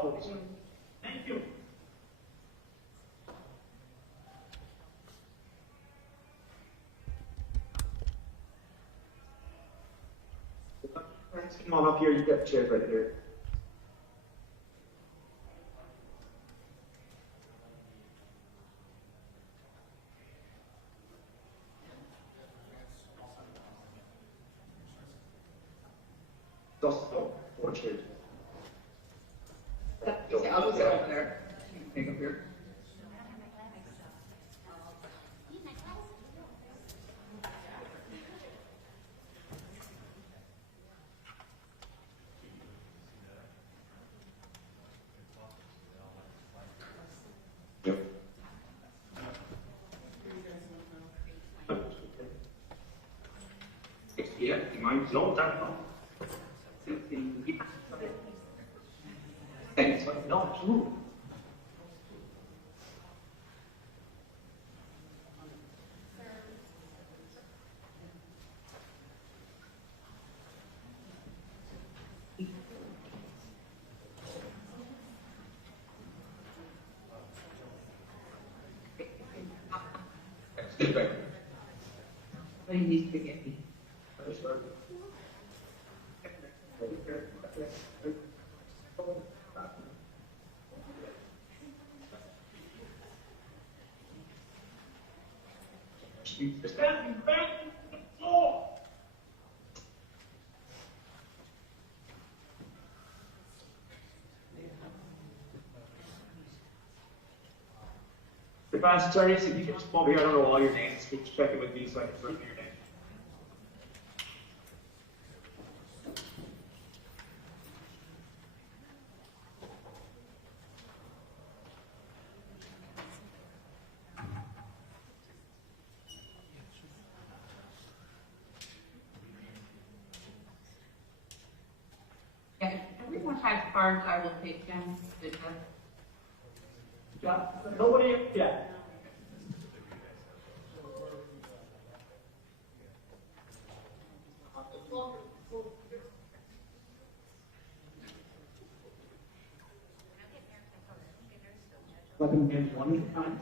call, please. Thank you. Come on up here, you've got chairs right here. Also, 4 chairs. Okay, I'll just go over there. Take up here. Yeah, you mind? No, that's not. Thanks. No, absolutely. Get back. What do you need to get me? Standing back to the floor. Defense attorneys, if you could just come over here, I don't know all your names, just check it with me so I can certify your name. Yeah, if everyone has cards, I will take them. Nobody, yeah. Let them get one at a time.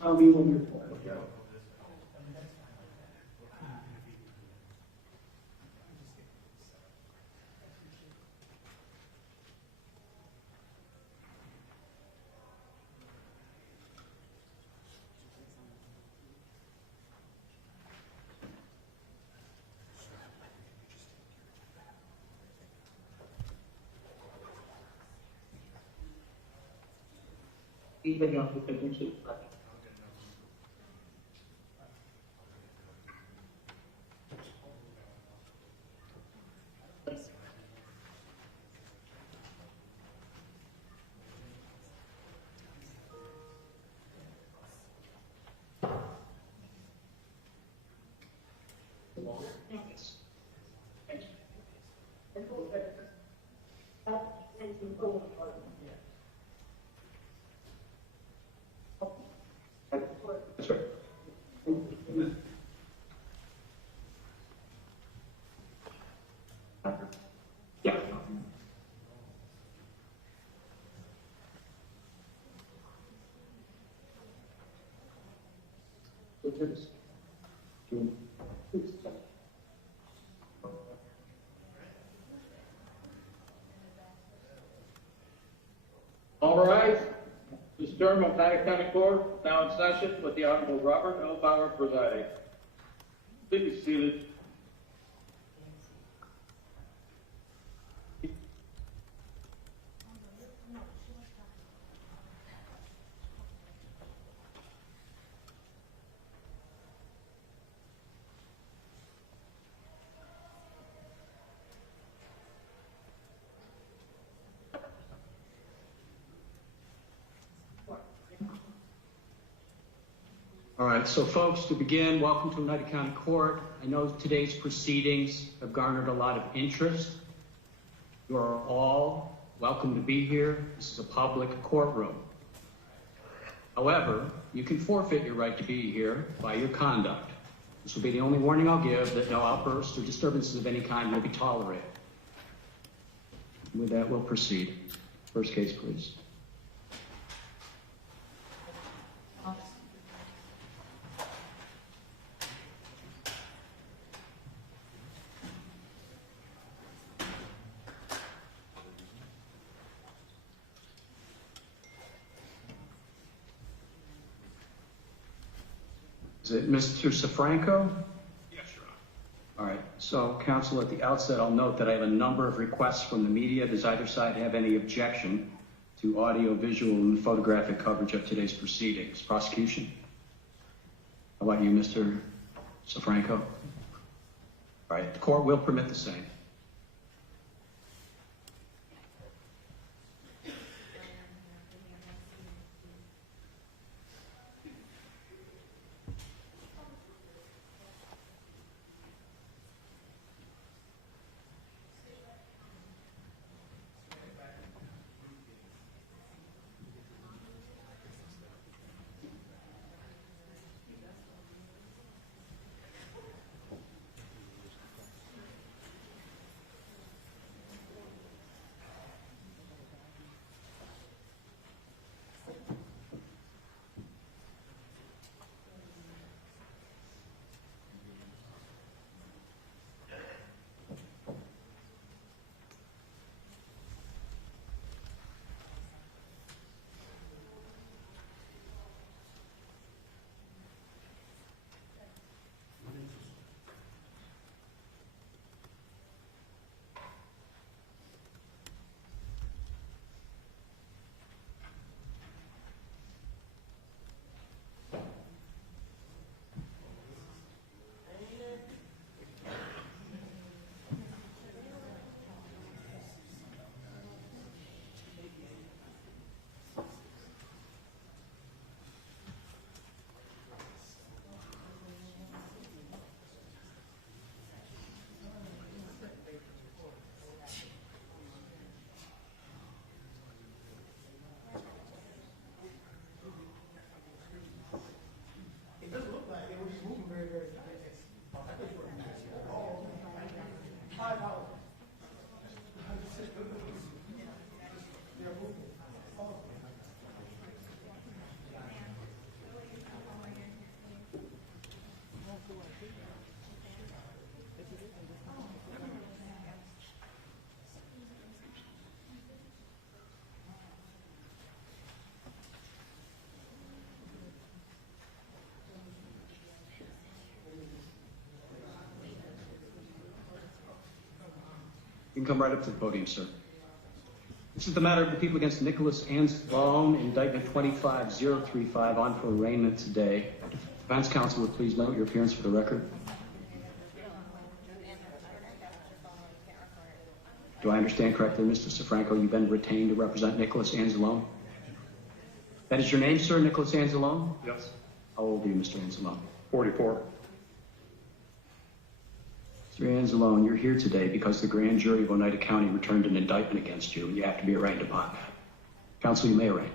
Tell me when you're full. Even if the potential. That's right. Yeah. All right, this term of Oneida County Court now in session with the Honorable Robert L. Bauer presiding. Please be seated. All right, so folks, to begin, welcome to Oneida County Court. I know today's proceedings have garnered a lot of interest. You are all welcome to be here. This is a public courtroom. However, you can forfeit your right to be here by your conduct. This will be the only warning I'll give that no outbursts or disturbances of any kind will be tolerated. With that, we'll proceed. First case, please. Is it Mr. Sifranco? Yes, Your Honor. All right. So, counsel, at the outset, I'll note that I have a number of requests from the media. Does either side have any objection to audio, visual, and photographic coverage of today's proceedings? Prosecution? How about you, Mr. Sifranco? All right. The court will permit the same. You can come right up to the podium, sir. This is the matter of the people against Nicholas Anzalone, indictment 25035, on for arraignment today. Defense counsel would please note your appearance for the record. Do I understand correctly, Mr. Sifranco, you've been retained to represent Nicholas Anzalone? That is your name, sir, Nicholas Anzalone? Yes. How old are you, Mr. Anzalone? 44. Mr. Anzalone, you're here today because the grand jury of Oneida County returned an indictment against you, and you have to be arraigned upon that. Counsel, you may arraign.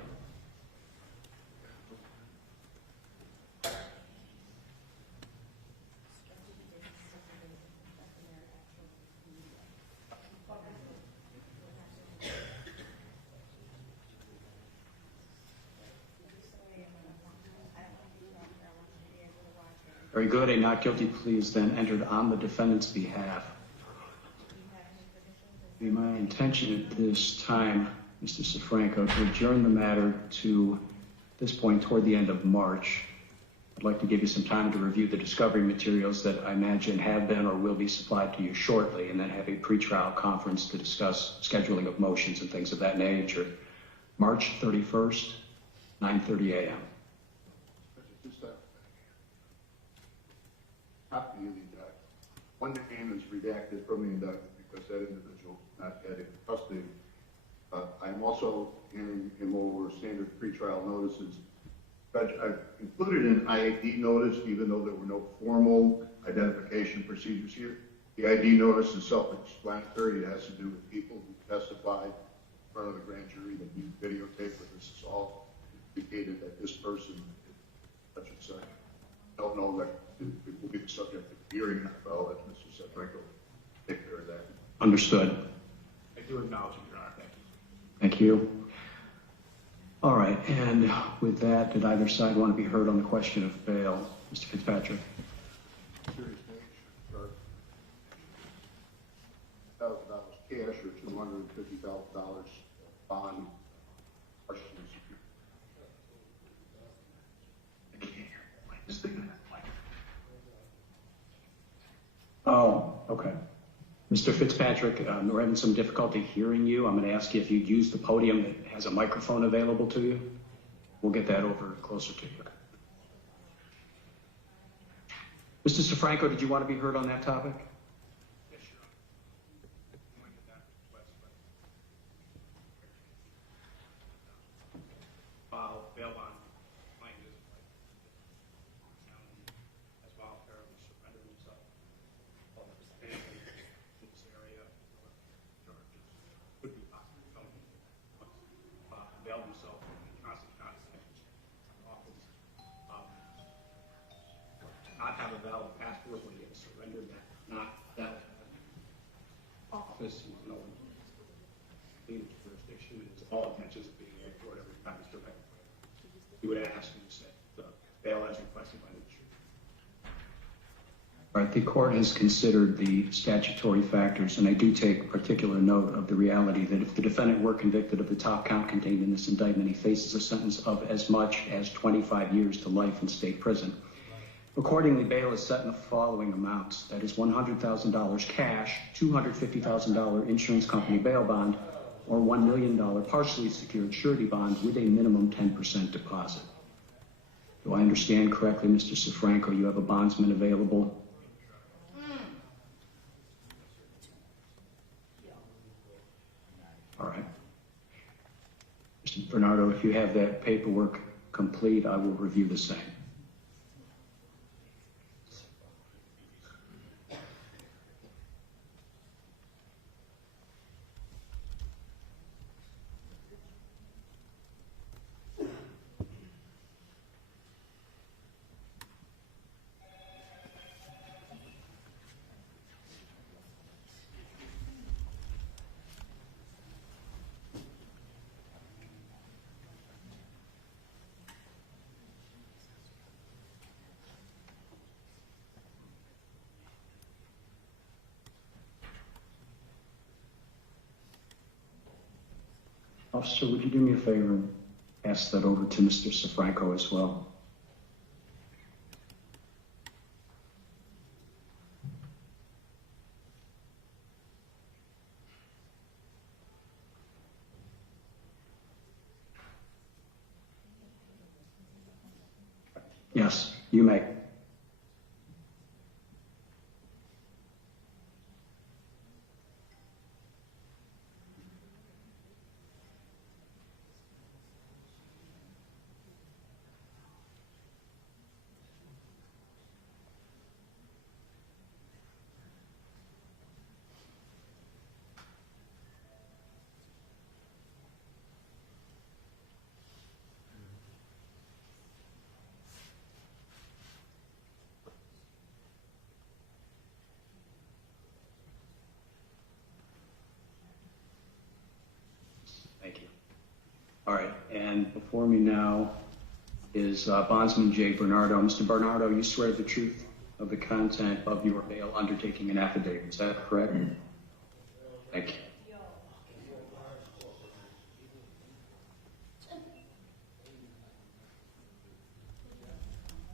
Very good. A not guilty plea is then entered on the defendant's behalf. It would be my intention at this time, Mr. Sifranco, to adjourn the matter to this point toward the end of March. I'd like to give you some time to review the discovery materials that I imagine have been or will be supplied to you shortly, and then have a pretrial conference to discuss scheduling of motions and things of that nature. March 31st, 9:30 a.m. Copy of the indictment. One name is redacted from the indictment because that individual is not yet in custody. I'm also handing him over standard pretrial notices. But I've included an ID notice, even though there were no formal identification procedures here. The ID notice is self-explanatory. It has to do with people who testified in front of the grand jury that we videotaped, but this is all indicated that this person, such and such. Don't know that it will be the subject of the hearing, but I'll let Mr. Sifranco take care of that. Understood. I do acknowledge it, Your Honor. Thank you. All right, and with that, did either side want to be heard on the question of bail? Mr. Fitzpatrick. Serious nature, $1,000 cash or $250,000 bond. Oh, okay. Mr. Fitzpatrick, we're having some difficulty hearing you. I'm going to ask you if you'd use the podium that has a microphone available to you. We'll get that over closer to you. Mr. Sifranco, did you want to be heard on that topic? Yes, Your Honor. Bail bond claim is as voluntarily surrendered himself. In this area, charges could be possibly felony. Bailed himself from constant contact office. Not have a valid passport when he has surrendered that. Not that office. He's no legal jurisdiction. It's all intentions of being in court every time he's surrendered. He would ask you to say the bail as requested by the jury. All right, the court has considered the statutory factors, and I do take particular note of the reality that if the defendant were convicted of the top count contained in this indictment, he faces a sentence of as much as 25 years to life in state prison. Accordingly, bail is set in the following amounts. That is $100,000 cash, $250,000 insurance company bail bond, or $1 million partially secured surety bond with a minimum 10% deposit. Do I understand correctly, Mr. Sifranco, you have a bondsman available? All right. Mr. Bernardo, if you have that paperwork complete, I will review the same. Officer, would you do me a favor and pass that over to Mr. Sifranco as well? Yes, you may. Thank you. All right, and before me now is Bondsman J. Bernardo. Mr. Bernardo, you swear the truth of the content of your bail undertaking and affidavit. Is that correct? Thank you.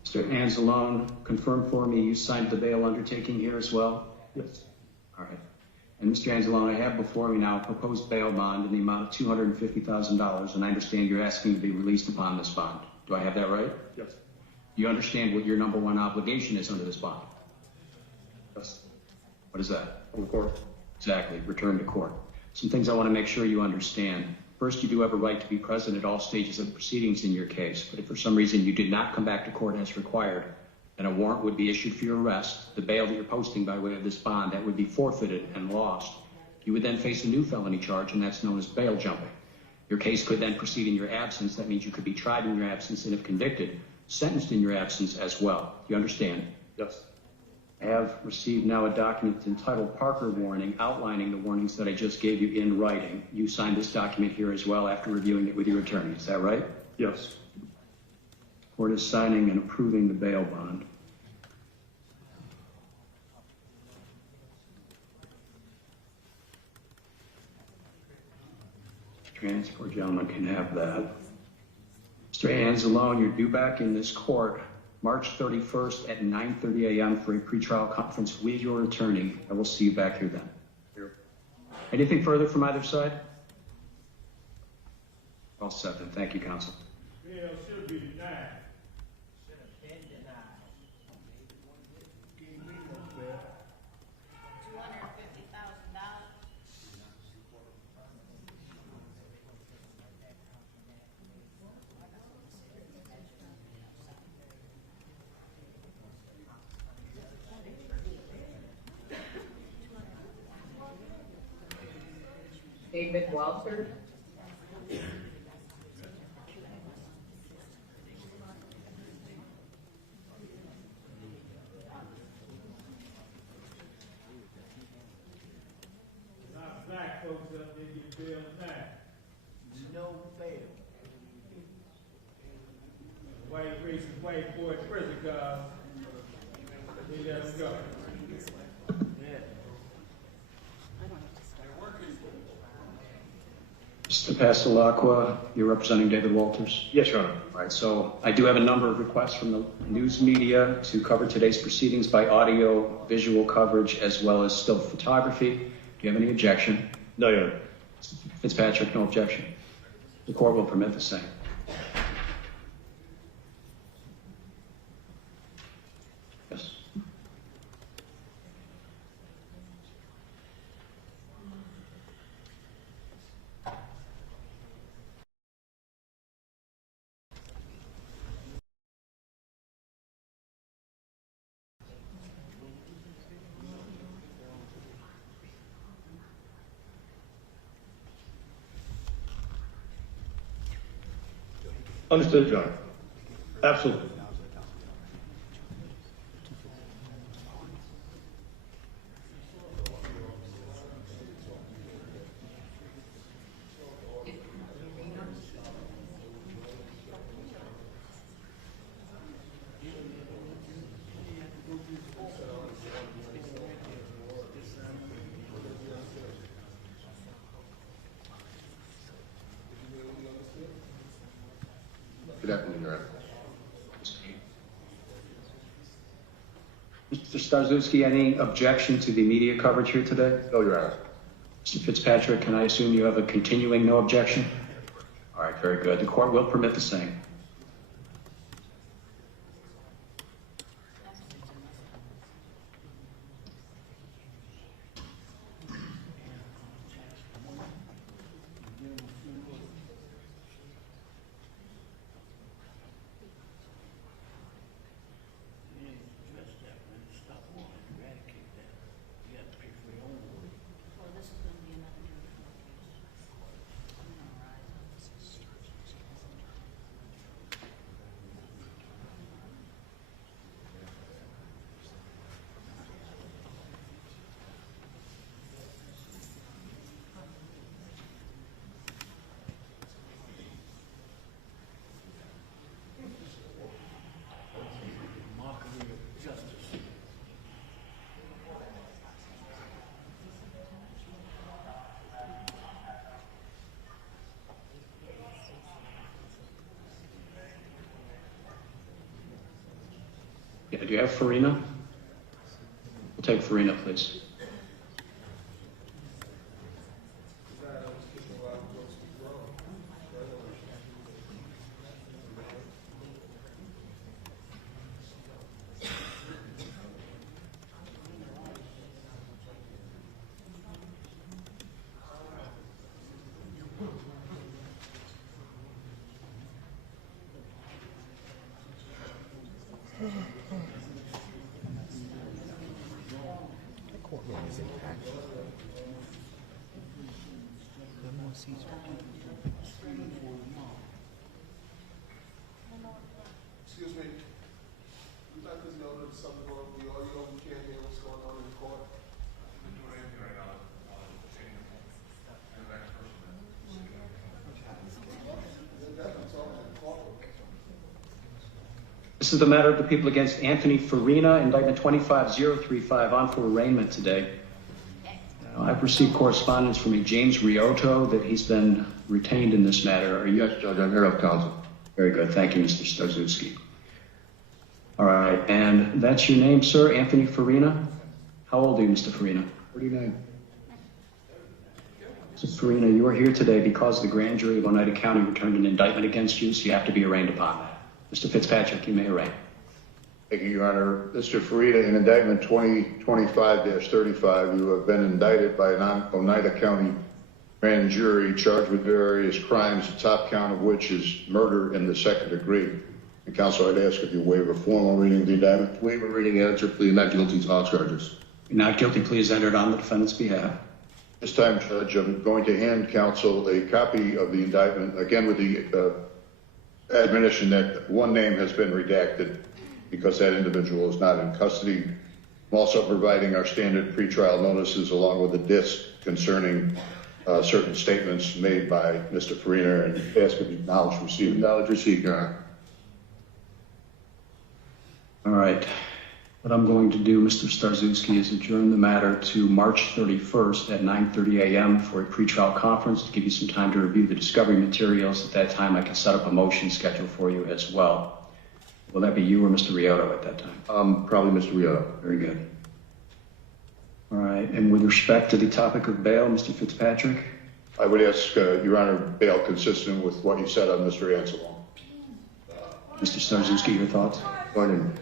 Mr. Anzalone, confirm for me you signed the bail undertaking here as well? Yes. All right. And Mr. Anzalone, I have before me now a proposed bail bond in the amount of $250,000, and I understand you're asking to be released upon this bond. Do I have that right? Yes. You understand what your number one obligation is under this bond? Yes. What is that? From the court. Exactly, return to court. Some things I want to make sure you understand. First, you do have a right to be present at all stages of the proceedings in your case, but if for some reason you did not come back to court as required, then a warrant would be issued for your arrest. The bail that you're posting by way of this bond, that would be forfeited and lost. You would then face a new felony charge, and that's known as bail jumping. Your case could then proceed in your absence. That means you could be tried in your absence, and if convicted, sentenced in your absence as well. Do you understand? Yes. I have received now a document entitled Parker Warning, outlining the warnings that I just gave you in writing. You signed this document here as well after reviewing it with your attorney. Is that right? Yes. Court is signing and approving the bail bond. Transport gentleman can have that. Mr. Anzalone, you're due back in this court March 31st at 9:30 a.m. for a pretrial conference with your attorney. I will see you back here then. Here. Anything further from either side? All set then. Thank you, counsel. Bail should be denied. David Walter. Not black folks up there get bail tonight. No bail. White racist white boy prison cars. They let them go. Mr. Pastelacqua, you're representing David Walters? Yes, Your Honor. All right, so I do have a number of requests from the news media to cover today's proceedings by audio, visual coverage, as well as still photography. Do you have any objection? No, Your Honor. Fitzpatrick, no objection. The court will permit the same. Yes. Understood, Your Honor. Absolutely. Good afternoon, Your Honor. Mr. Starzewski, any objection to the media coverage here today? No, Your Honor. Mr. Fitzpatrick, can I assume you have a continuing no objection? All right, very good. The court will permit the same. Yeah, do you have Farina? We'll take Farina, please. Excuse me. We'd like to know that some of the audio we can't hear This is the matter of the people against Anthony Farina, indictment 25035, on for arraignment today. I've received correspondence from a James Riotto that he's been retained in this matter. Are you? Yes, Judge, I'm here of counsel. Very good. Thank you, Mr. Starzewski. All right. And that's your name, sir, Anthony Farina? How old are you, Mr. Farina? 49. Mr. Farina, you are here today because the grand jury of Oneida County returned an indictment against you, so you have to be arraigned upon that. Mr. Fitzpatrick, you may arraign. Thank you, Your Honor. Mr. Farina, in indictment 2025-35, you have been indicted by an Oneida County grand jury charged with various crimes, the top count of which is murder in the second degree. And counsel, I'd ask if you waive a formal reading of the indictment. Waiver reading answer plea not guilty to all charges. Your not guilty plea is entered on the defendant's behalf. This time, Judge, I'm going to hand counsel a copy of the indictment, again with the admonition that one name has been redacted because that individual is not in custody. I'm also providing our standard pretrial notices along with a disc concerning certain statements made by Mr. Farina, and ask if you acknowledge receipt. Acknowledge receipt, Your Honor. All right. What I'm going to do, Mr. Starzewski, is adjourn the matter to March 31st at 9:30 a.m. for a pretrial conference to give you some time to review the discovery materials. At that time, I can set up a motion schedule for you as well. Will that be you or Mr. Riotto at that time? Probably Mr. Riotto. Very good. All right. And with respect to the topic of bail, Mr. Fitzpatrick? I would ask, Your Honor, bail consistent with what you said on Mr. Anselmo. Mr. Starzewski, your thoughts? Join in.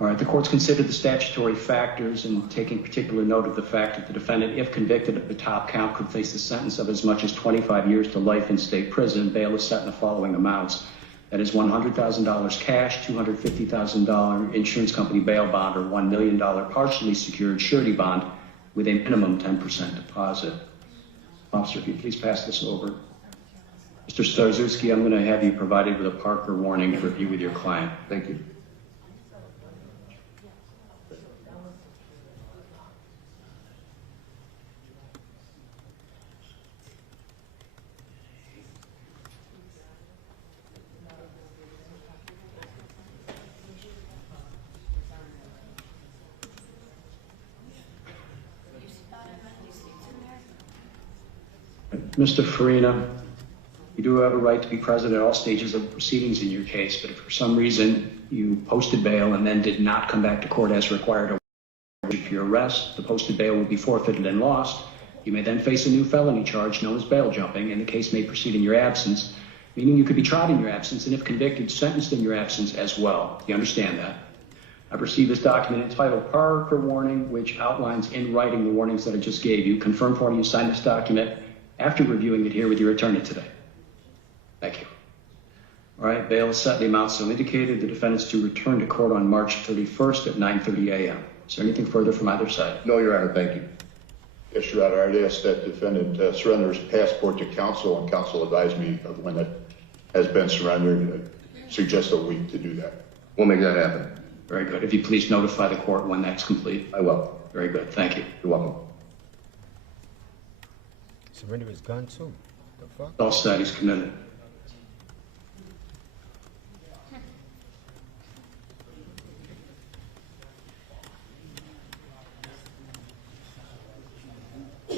All right, the court's considered the statutory factors and taking particular note of the fact that the defendant, if convicted of the top count, could face a sentence of as much as 25 years to life in state prison. Bail is set in the following amounts. That is $100,000 cash, $250,000 insurance company bail bond, or $1 million partially secured surety bond with a minimum 10% deposit. Officer, if you please pass this over. Mr. Starzewski, I'm going to have you provided with a Parker warning to review with your client. Thank you. Mr. Farina, you do have a right to be present at all stages of the proceedings in your case, but if for some reason you posted bail and then did not come back to court as required for your arrest, the posted bail will be forfeited and lost. You may then face a new felony charge known as bail jumping, and the case may proceed in your absence, meaning you could be tried in your absence and, if convicted, sentenced in your absence as well. Do you understand that? I've received this document entitled Parker Warning, which outlines in writing the warnings that I just gave you. Confirm for you sign this document after reviewing it here with your attorney today. Thank you. All right, bail is set in the amount so indicated. The defendant's to return to court on March 31st at 9:30 a.m. Is there anything further from either side? No, Your Honor, thank you. Yes, Your Honor, I'd ask that defendant surrender his passport to counsel, and counsel advise me of when it has been surrendered. Suggest a week to do that. We'll make that happen. Very good. If you please notify the court when that's complete. I will. Very good. Thank you. You're welcome. Surrender his gun too. The fuck? All set. He's committed. So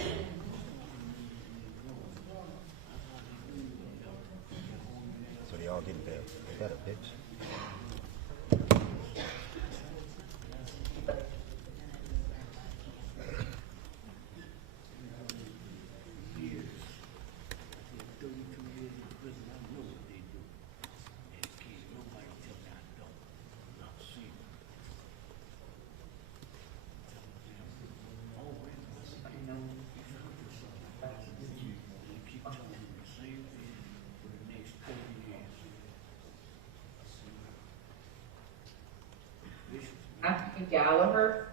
they all getting bail. Is that a bitch? Matthew Gallagher.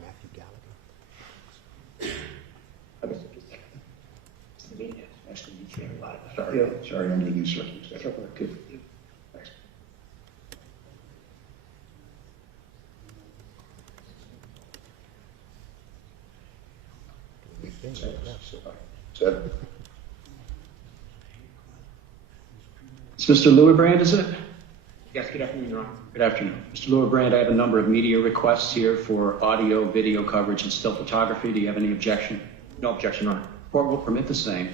Matthew Gallagher. Sorry, under these circumstances. Good. Thanks. Said, It's Mr. Lewibrand, is it? Yes, good afternoon, Your Honor. Good afternoon. Mr. Lewibrand, I have a number of media requests here for audio, video coverage, and still photography. Do you have any objection? No objection, Your Honor. Court will permit the same.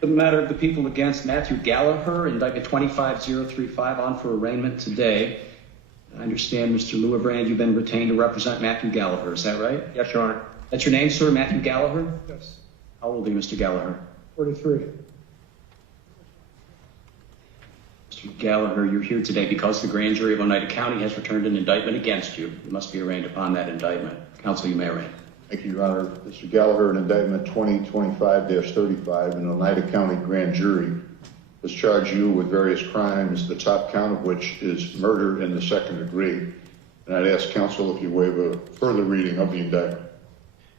The matter of the people against Matthew Gallagher, indictment 25035, on for arraignment today. I understand, Mr. Lewibrand, you've been retained to represent Matthew Gallagher. Is that right? Yes, Your Honor. That's your name, sir, Matthew Gallagher? Yes. How old are you, Mr. Gallagher? 43. Mr. Gallagher, you're here today because the grand jury of Oneida County has returned an indictment against you. You must be arraigned upon that indictment. Counsel, you may arraign. thank you, Your Honor. Mr. Gallagher, an indictment 2025-35 in Oneida County grand jury has charged you with various crimes, the top count of which is murder in the second degree. And I'd ask counsel if you waive a further reading of the indictment.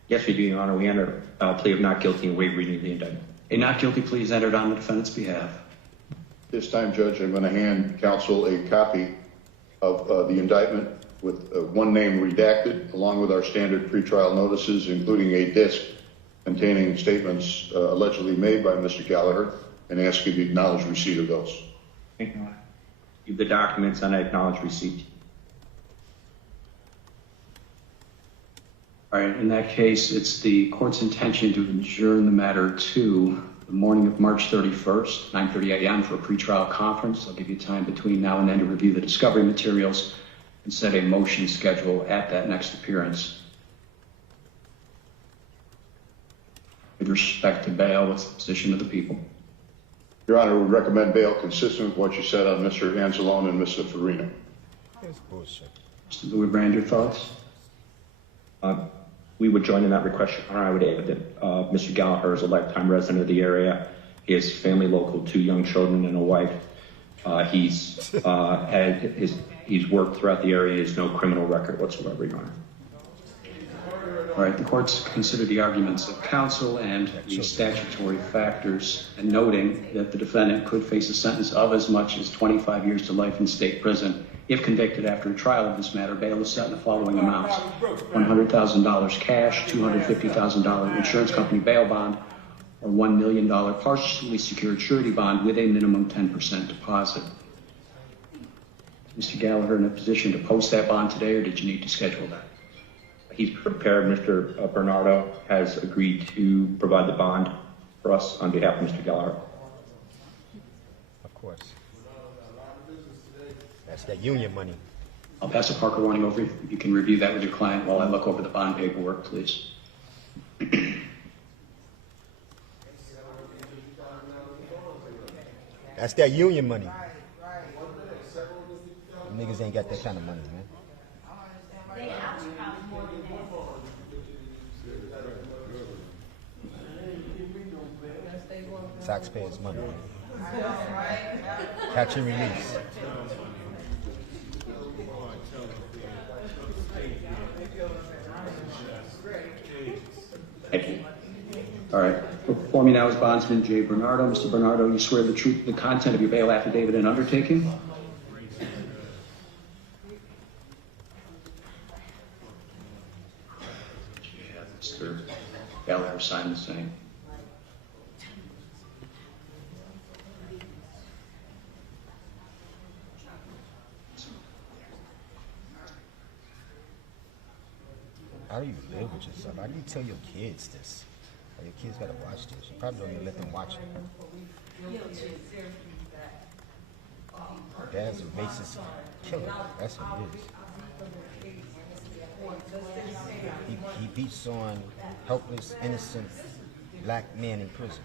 Yes, we do, Your Honor. We enter a plea of not guilty and waive reading of the indictment. A not guilty plea is entered on the defendant's behalf. This time, Judge, I'm going to hand counsel a copy of the indictment with one name redacted, along with our standard pretrial notices, including a disc containing statements allegedly made by Mr. Gallagher, and ask if you acknowledge receipt of those. Thank you, Your Honor. Give the documents and I acknowledge receipt. All right, in that case, it's the court's intention to adjourn the matter to the morning of March 31st, 9:30 a.m. for a pretrial conference. I'll give you time between now and then to review the discovery materials and set a motion schedule at that next appearance. With respect to bail, what's the position of the people? Your Honor, we recommend bail consistent with what you said on Mr. Anzalone and Mr. Farina. That's bullshit. Mr. Lewibrand, your thoughts? We would join in that request, Your Honor. I would add that Mr. Gallagher is a lifetime resident of the area. He has family local, 2 young children and a wife. He's worked throughout the area. He has no criminal record whatsoever, Your Honor. All right, the court's considered the arguments of counsel and the statutory factors, and noting that the defendant could face a sentence of as much as 25 years to life in state prison if convicted after a trial of this matter. Bail is set in the following amounts: $100,000 cash, $250,000 insurance company bail bond, or $1 million partially secured surety bond with a minimum 10% deposit. Mr. Gallagher in a position to post that bond today, or did you need to schedule that? He's prepared. Mr. Bernardo has agreed to provide the bond for us on behalf of Mr. Gallagher. Of course. That's that union money. I'll pass a Parker warning over. You can review that with your client while I look over the bond paperwork, please. That's that union money. Niggas ain't got that kind of money, man. Taxpayers' money. Catch and release. Thank you. All right. Before me now is bondsman Jay Bernardo. Mr. Bernardo, you swear the truth, the content of your bail affidavit and undertaking? Mr. Gallagher signed the same. How do you live with yourself? How do you tell your kids this? Your kids gotta watch this. You probably don't even let them watch it. Dad's a racist killer. That's what it is. He beats on helpless, innocent black men in prison.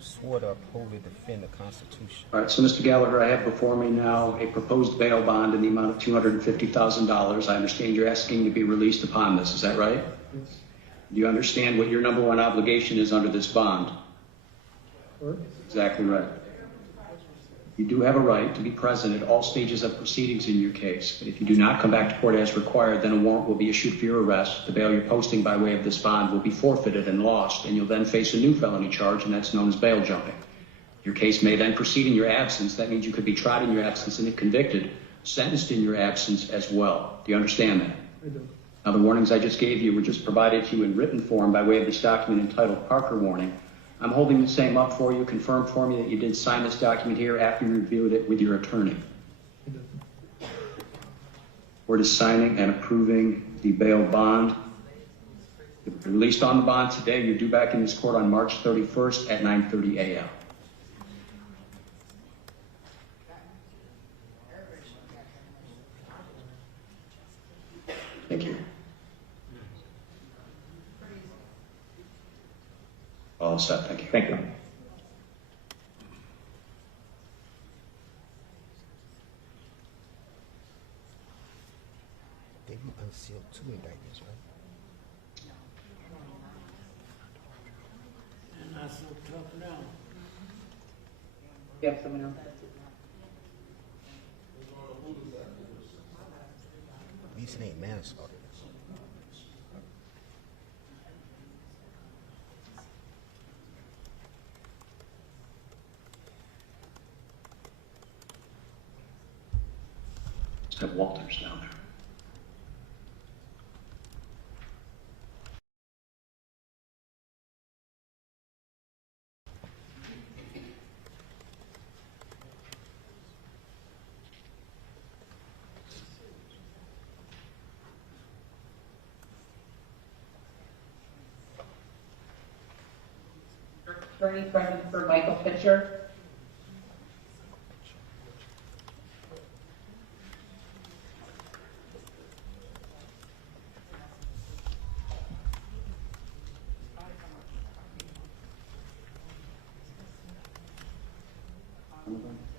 swore to uphold and defend the Constitution. All right, so Mr. Gallagher, I have before me now a proposed bail bond in the amount of $250,000. I understand you're asking to be released upon this, is that right? Yes. Do you understand what your number one obligation is under this bond? Sure. Exactly right. You do have a right to be present at all stages of proceedings in your case, but if you do not come back to court as required, then a warrant will be issued for your arrest. The bail you're posting by way of this bond will be forfeited and lost, and you'll then face a new felony charge, and that's known as bail jumping. Your case may then proceed in your absence. That means you could be tried in your absence and if convicted, sentenced in your absence as well. Do you understand that? I do. Now, the warnings I just gave you were just provided to you in written form by way of this document entitled Parker Warning. I'm holding the same up for you. Confirm for me that you did sign this document here after you reviewed it with your attorney. I do. We're just signing and approving the bail bond. You're released on the bond today. You're due back in this court on March 31st at 9:30 a.m. Thank you. All set. Thank you. Thank you. They be unsealed 2 indictments, right? And not so tough now. You have someone else? At least it ain't manslaughter. Let's have Walters down there. Attorney present for Michael Pitcher.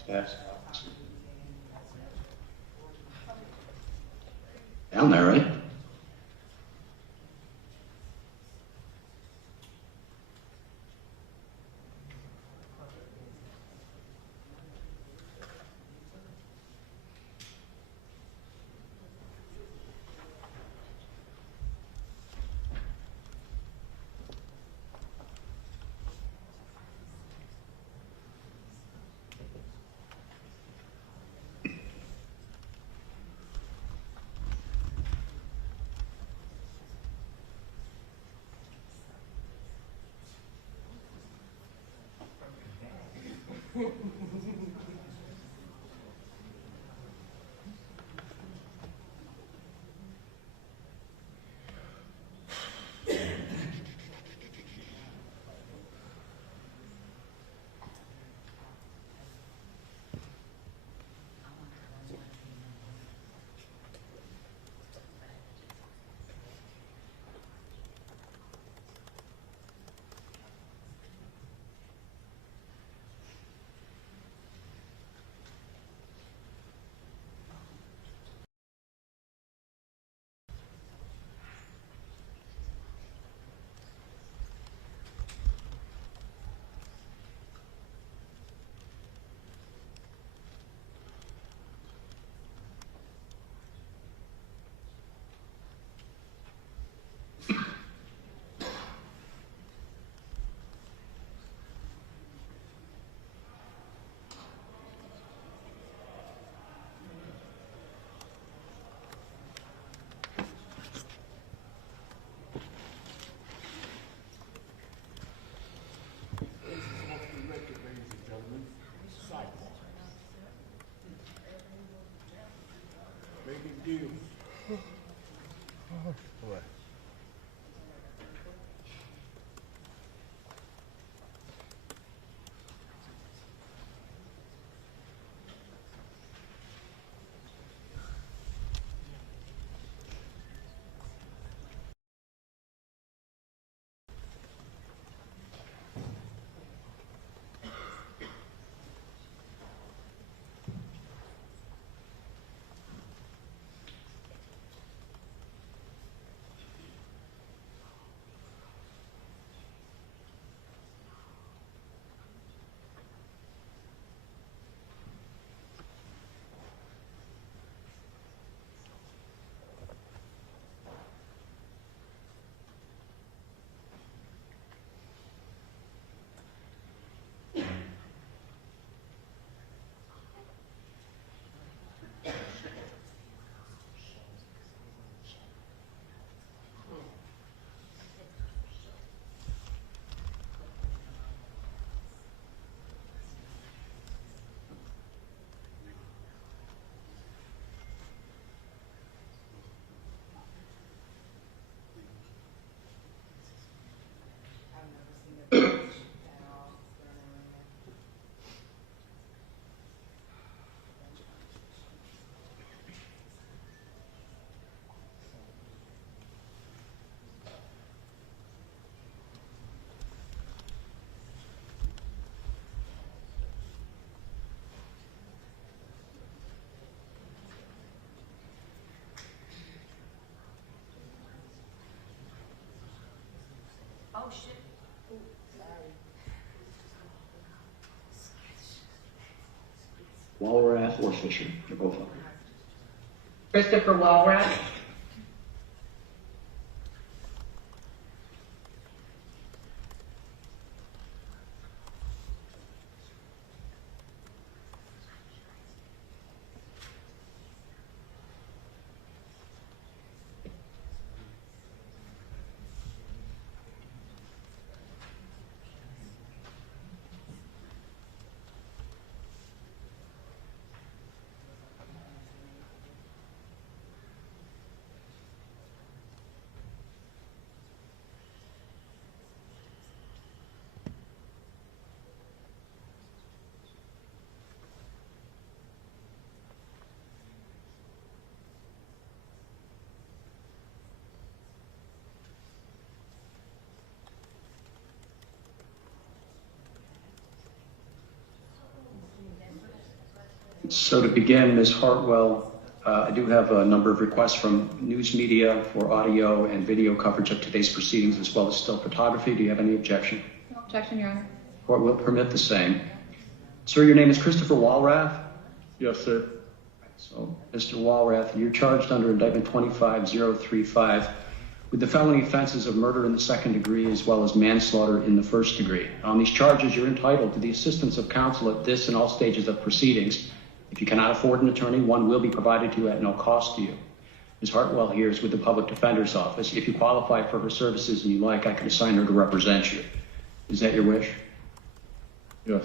Yes. Down there, right? Do. What? Walrath or Fisher, they're both up. Christopher Walrath. So to begin, Ms. Hartwell, I do have a number of requests from news media for audio and video coverage of today's proceedings, as well as still photography. Do you have any objection? No objection, Your Honor. Court will permit the same. Sir, your name is Christopher Walrath? Yes, sir. So, Mr. Walrath, you're charged under indictment 25035 with the felony offenses of murder in the second degree as well as manslaughter in the first degree. On these charges, you're entitled to the assistance of counsel at this and all stages of proceedings. If you cannot afford an attorney, one will be provided to you at no cost to you. Ms. Hartwell here is with the Public Defender's Office. If you qualify for her services and you like, I can assign her to represent you. Is that your wish? Yes.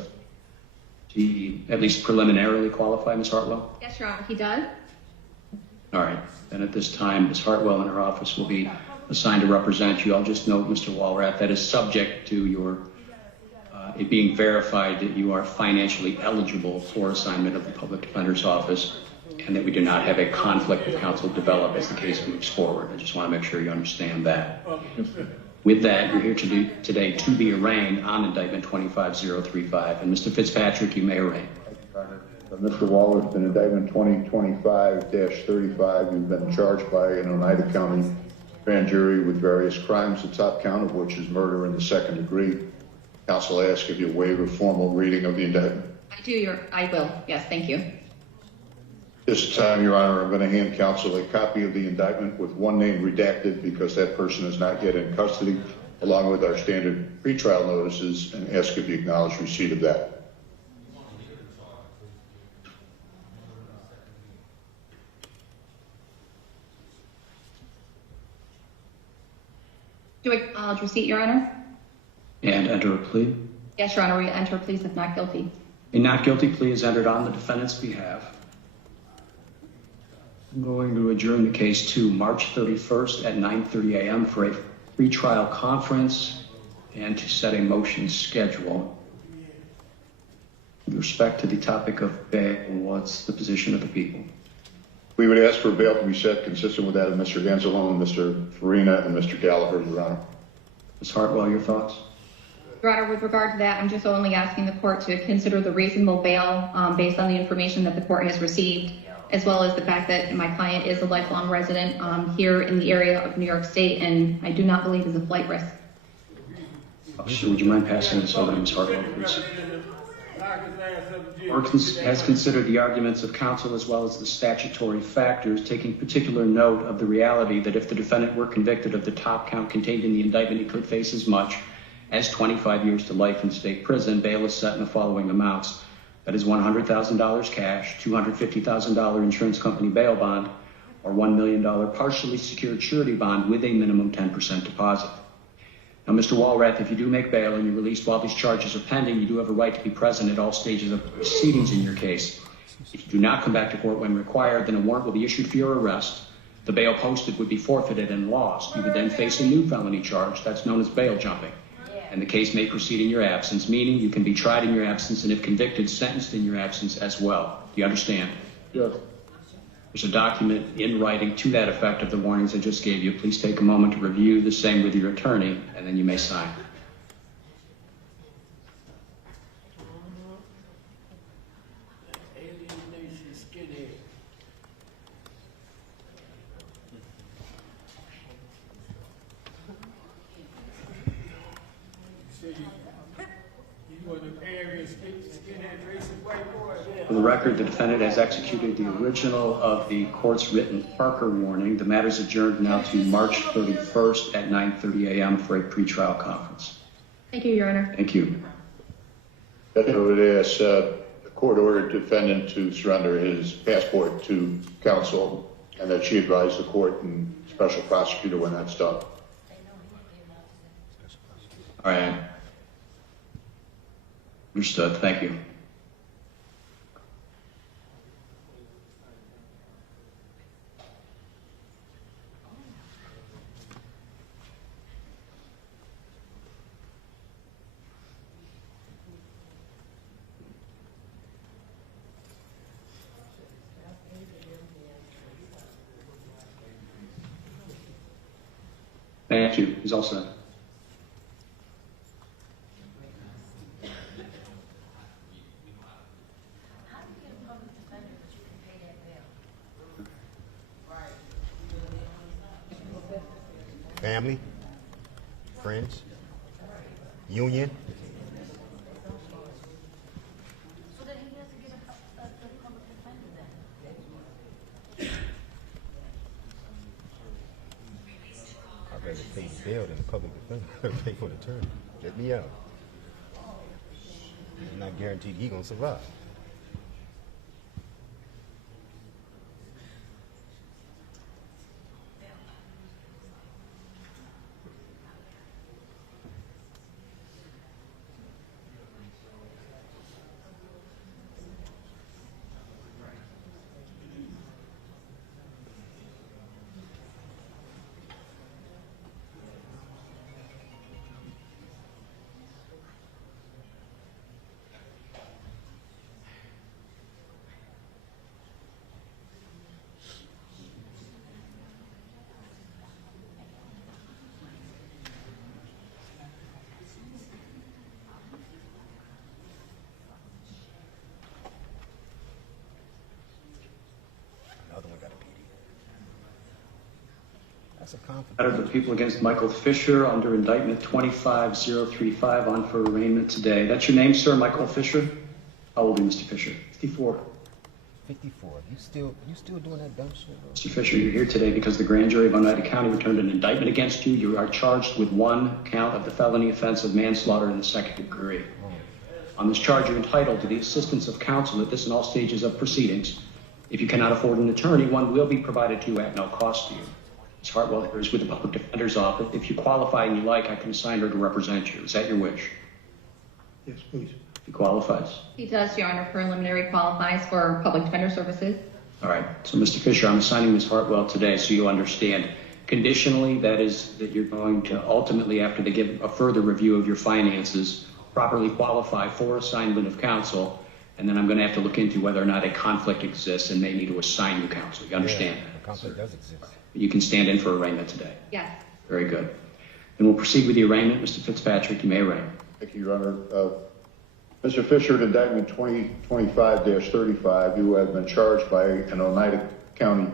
Do you at least preliminarily qualify, Ms. Hartwell? Yes, Your Honor, he does. All right. Then at this time, Ms. Hartwell and her office will be assigned to represent you. I'll just note, Mr. Walrath, that is subject to your it being verified that you are financially eligible for assignment of the Public Defender's Office and that we do not have a conflict with counsel develop as the case moves forward. I just want to make sure you understand that. With that, you're here today to be arraigned on indictment 25035. And Mr. Fitzpatrick, you may arraign. Mr. Wallace, in indictment 2025-35, you've been charged by an Oneida County grand jury with various crimes, the top count of which is murder in the second degree. Counsel asks if you waive a formal reading of the indictment. I will. Yes, thank you. This time, Your Honor, I'm going to hand counsel a copy of the indictment with one name redacted because that person is not yet in custody, along with our standard pretrial notices, and ask if you acknowledge receipt of that. Do I acknowledge receipt, Your Honor? And enter a plea. Yes, Your Honor, we enter pleas of not guilty. A not guilty plea is entered on the defendant's behalf. I'm going to adjourn the case to March 31st at 9:30 a.m. for a pretrial conference and to set a motion schedule. With respect to the topic of bail, what's the position of the people? We would ask for bail to be set consistent with that of Mr. Anzalone, Mr. Farina, and Mr. Gallagher, Your Honor. Ms. Hartwell, your thoughts? Your Honor, with regard to that, I'm just only asking the court to consider the reasonable bail based on the information that the court has received, as well as the fact that my client is a lifelong resident here in the area of New York State, and I do not believe is a flight risk. Officer, would you mind passing this over to Ms. Hartwell, please? Court has considered the arguments of counsel as well as the statutory factors, taking particular note of the reality that if the defendant were convicted of the top count contained in the indictment, he could face as much as 25 years to life in state prison. Bail is set in the following amounts. That is $100,000 cash, $250,000 insurance company bail bond, or $1 million partially secured surety bond with a minimum 10% deposit. Now, Mr. Walrath, if you do make bail and you're released while these charges are pending, you do have a right to be present at all stages of proceedings in your case. If you do not come back to court when required, then a warrant will be issued for your arrest. The bail posted would be forfeited and lost. You would then face a new felony charge that's known as bail jumping. And the case may proceed in your absence, meaning you can be tried in your absence and if convicted, sentenced in your absence as well. Do you understand? Yes. There's a document in writing to that effect of the warnings I just gave you. Please take a moment to review the same with your attorney, and then you may sign. You were the area skinhead racist white boy. For the record, the defendant has executed the original of the court's written Parker warning. The matter is adjourned now to March 31st at 9:30 a.m. for a pretrial conference. Thank you, Your Honor. Thank you. I would ask the court ordered defendant to surrender his passport to counsel and that she advise the court and special prosecutor when that's done. All right. Understood. Thank you. Thank you. He's all set. Family, friends, union. So then he has to get a public defender then. I'd rather pay the bill than the public defender. Pay for the attorney. Get me out. I'm not guaranteed he's gonna survive. Out of the people against Michael Fisher under indictment 25035 on for arraignment today. That's your name, sir, Michael Fisher? How old are you, Mr. Fisher? 54. 54. You still doing that dumb shit, bro? Mr. Fisher, you're here today because the grand jury of Oneida County returned an indictment against you. You are charged with one count of the felony offense of manslaughter in the second degree. On this charge, you're entitled to the assistance of counsel at this and all stages of proceedings. If you cannot afford an attorney, one will be provided to you at no cost to you. Ms. Hartwell here is with the Public Defender's Office. If you qualify and you like, I can assign her to represent you. Is that your wish? Yes, please. He qualifies. He does, Your Honor. Preliminary qualifies for public defender services. All right. So, Mr. Fisher, I'm assigning Ms. Hartwell today so you understand. Conditionally, that is that you're going to ultimately, after they give a further review of your finances, properly qualify for assignment of counsel, and then I'm going to have to look into whether or not a conflict exists and may need to assign you counsel. You understand? Yeah, a conflict does exist. You can stand in for arraignment today. Yes. Very good. Then we'll proceed with the arraignment. Mr. Fitzpatrick, you may arraign. Thank you, Your Honor. Mr. Fisher, indictment 2025-35, you have been charged by an Oneida County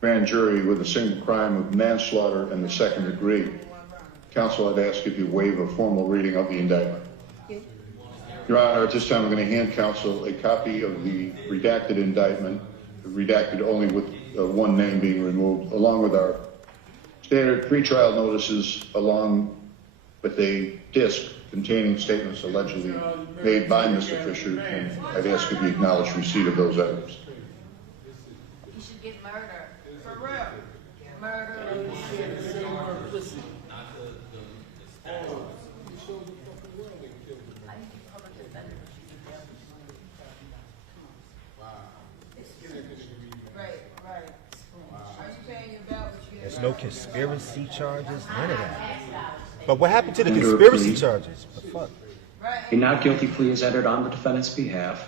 grand jury with a single crime of manslaughter in the second degree. Counsel, I'd ask if you waive a formal reading of the indictment. Thank you. Your Honor, at this time, I'm going to hand counsel a copy of the redacted indictment, redacted only with one name being removed, along with our standard pretrial notices, along with a disc containing statements allegedly made by Mr. Fisher, and I'd ask if you acknowledge receipt of those items. He should get murder. For real. Murder. There's no conspiracy charges, none of that. But what happened to the conspiracy charges? The fuck? A not guilty plea is entered on the defendant's behalf.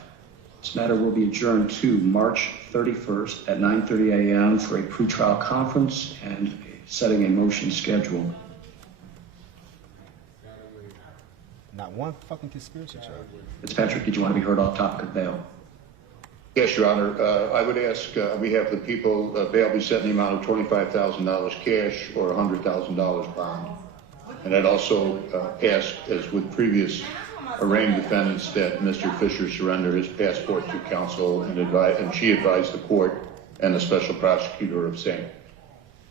This matter will be adjourned to March 31st at 9:30 a.m. for a pretrial conference and setting a motion schedule. Not one fucking conspiracy charge. Fitzpatrick, did you want to be heard off topic of bail? Yes, Your Honor. I would ask on behalf of the people, bail be set in the amount of $25,000 cash or $100,000 bond. What And I'd also ask, as with previous arraigned defendants, that Mr. Fisher surrender his passport to counsel and she advised the court and the special prosecutor of same.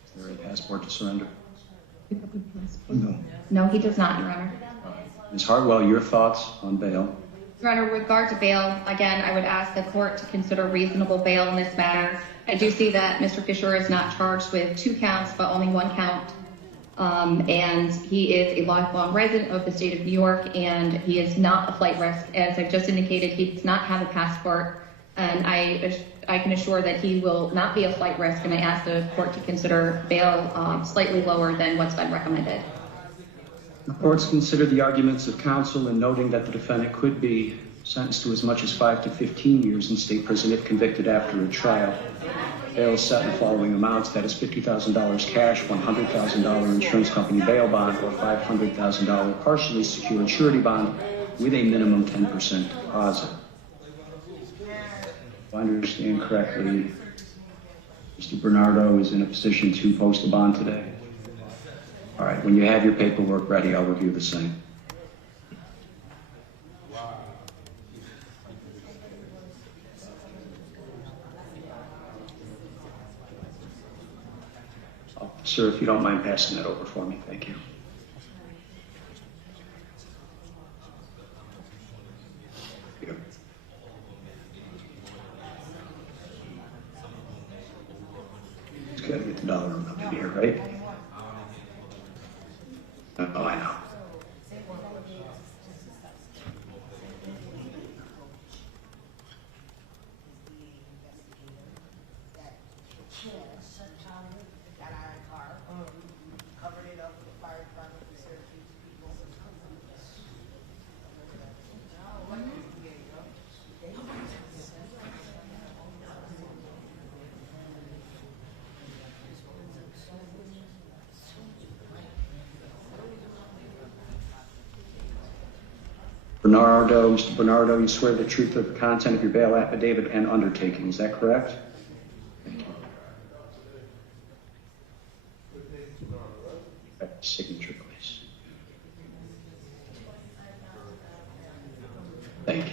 Is there a passport to surrender? No. No, he does not, Your Honor. Ms. Hartwell, your thoughts on bail? Your Honor, with regard to bail, again, I would ask the court to consider reasonable bail in this matter. I do see that Mr. Fisher is not charged with 2 counts, but only 1 count. And he is a lifelong resident of the state of New York, and he is not a flight risk. As I've just indicated, he does not have a passport, and I can assure that he will not be a flight risk, and I ask the court to consider bail slightly lower than what's been recommended. The court's considered the arguments of counsel in noting that the defendant could be sentenced to as much as 5 to 15 years in state prison if convicted after a trial. Bail is set in the following amounts: that is $50,000 cash, $100,000 insurance company bail bond, or $500,000 partially secured surety bond with a minimum 10% deposit. If I understand correctly, Mr. Bernardo is in a position to post a bond today. All right, when you have your paperwork ready, I'll review the same. Sir, if you don't mind passing that over for me, thank you. Here. Just gotta get the dollar amount in here, right? Oh, I know. Mr. Bernardo, you swear the truth of the content of your bail affidavit and undertaking. Is that correct? Thank you. Signature, please. Thank you.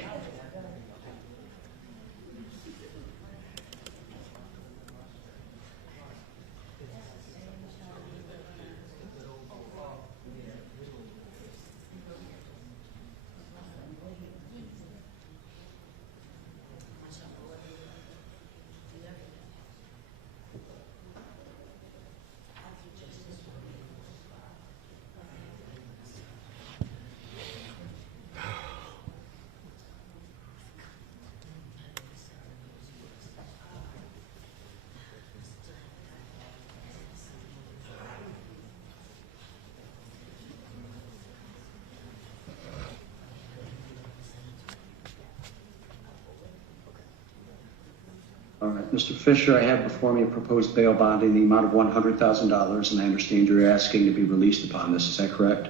All right, Mr. Fisher, I have before me a proposed bail bond in the amount of $100,000, and I understand you're asking to be released upon this. Is that correct?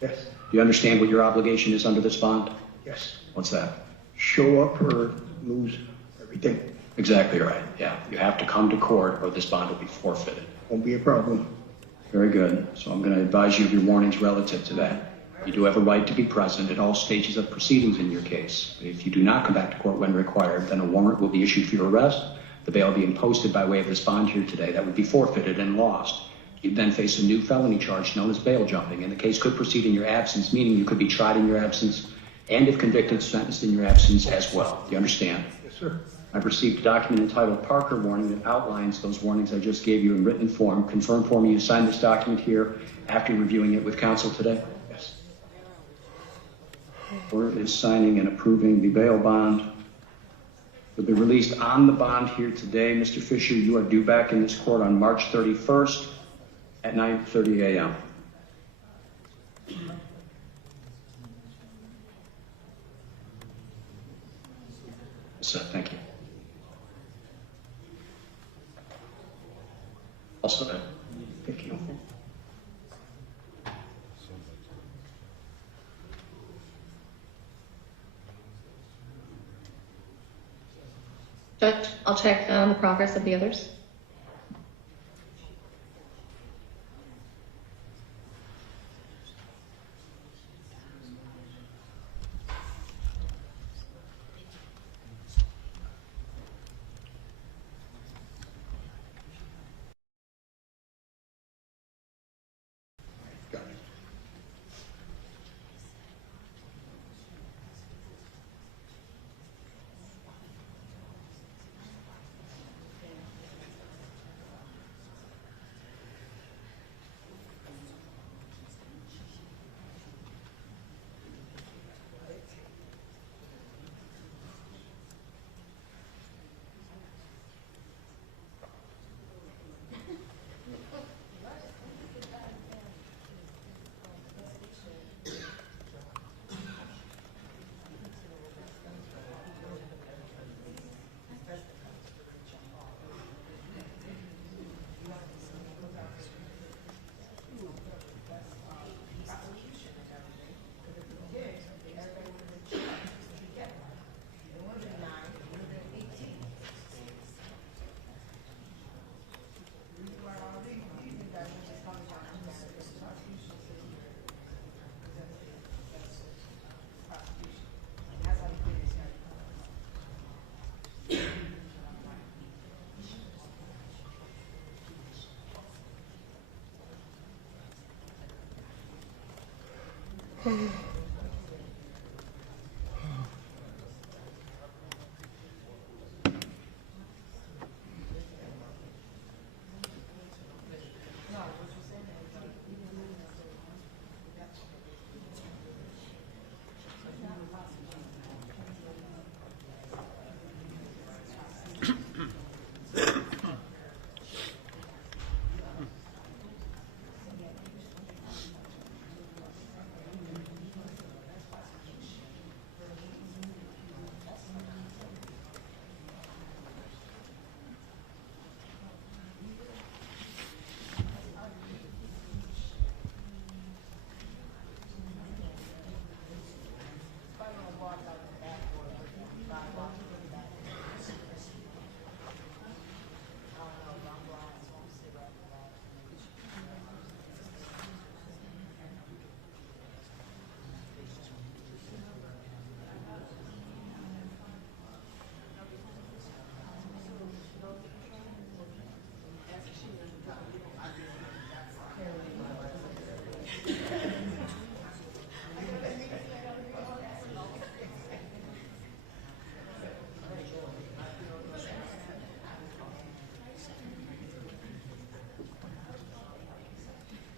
Yes. Do you understand what your obligation is under this bond? Yes. What's that? Show up or lose everything. Exactly right. Yeah, you have to come to court or this bond will be forfeited. Won't be a problem. Very good. So I'm going to advise you of your warnings relative to that. You do have a right to be present at all stages of proceedings in your case. If you do not come back to court when required, then a warrant will be issued for your arrest. The bail being posted by way of this bond here today, that would be forfeited and lost. You'd then face a new felony charge known as bail jumping, and the case could proceed in your absence, meaning you could be tried in your absence, and if convicted, sentenced in your absence as well. Do you understand? Yes, sir. I've received a document entitled Parker Warning that outlines those warnings I just gave you in written form. Confirm for me you signed this document here after reviewing it with counsel today? Yes. Court is signing and approving the bail bond. You'll be released on the bond here today. Mr. Fisher, you are due back in this court on March 31st at 9:30 a.m. So, thank you. Also, thank you. Judge, I'll check the progress of the others.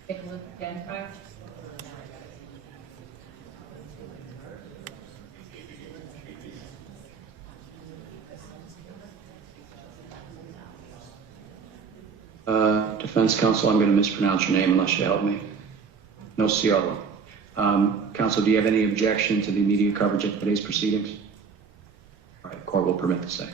Take a look again, Kyle. Defense counsel, I'm going to mispronounce your name unless you help me. Nociolo. Counsel, do you have any objection to the immediate coverage of today's proceedings? All right, court will permit the same.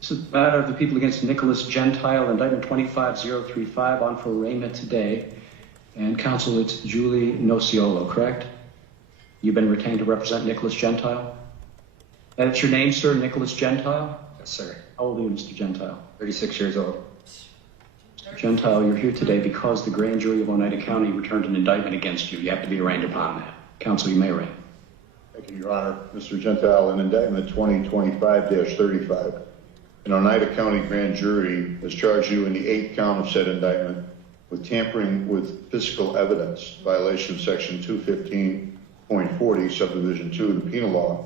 This is the matter of the people against Nicholas Gentile, indictment 25035, on for arraignment today. And counsel, it's Julie Nociolo, correct? You've been retained to represent Nicholas Gentile? That's your name, sir, Nicholas Gentile? Yes, sir. How old are you, Mr. Gentile? 36 years old. Mr. Gentile, you're here today because the grand jury of Oneida County returned an indictment against you. You have to be arraigned upon that. Counsel, you may arraign. Thank you, Your Honor. Mr. Gentile, in indictment 2025-35, an Oneida County grand jury has charged you in the 8th count of said indictment with tampering with physical evidence, violation of section 215.40, subdivision 2 of the penal law.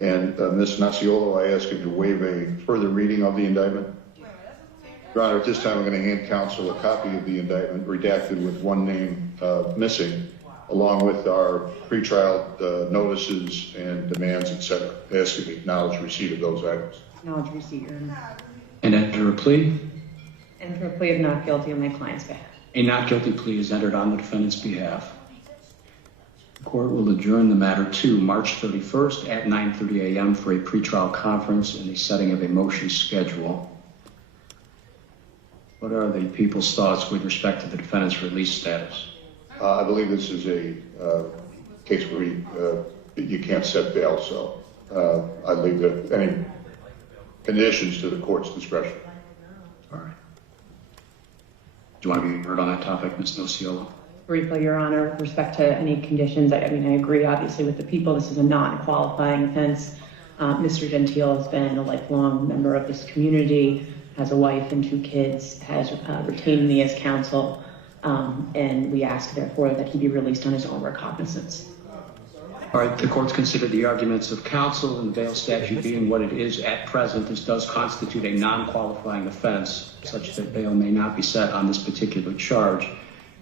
And Ms. Nasiolo, I ask you to waive a further reading of the indictment. Your Honor, at this time, I'm going to hand counsel a copy of the indictment redacted with one name missing, along with our pretrial notices and demands, etc. I ask you to acknowledge receipt of those items. Acknowledge receipt, Your Honor. And enter a plea. Enter a plea of not guilty on my client's behalf. A not guilty plea is entered on the defendant's behalf. The court will adjourn the matter to March 31st at 9:30 a.m. for a pretrial conference in the setting of a motion schedule. What are the people's thoughts with respect to the defendant's release status? I believe this is a case where you can't set bail, so I leave any conditions to the court's discretion. All right. Do you want to be heard on that topic, Ms. Nociolo? Briefly, Your Honor, with respect to any conditions, I agree obviously with the people. This is a non-qualifying offense. Mr. Gentile has been a lifelong member of this community, has a wife and 2 kids, has retained me as counsel, and we ask, therefore, that he be released on his own recognizance. All right, the court's considered the arguments of counsel and the bail statute being what it is at present. This does constitute a non-qualifying offense, such that bail may not be set on this particular charge.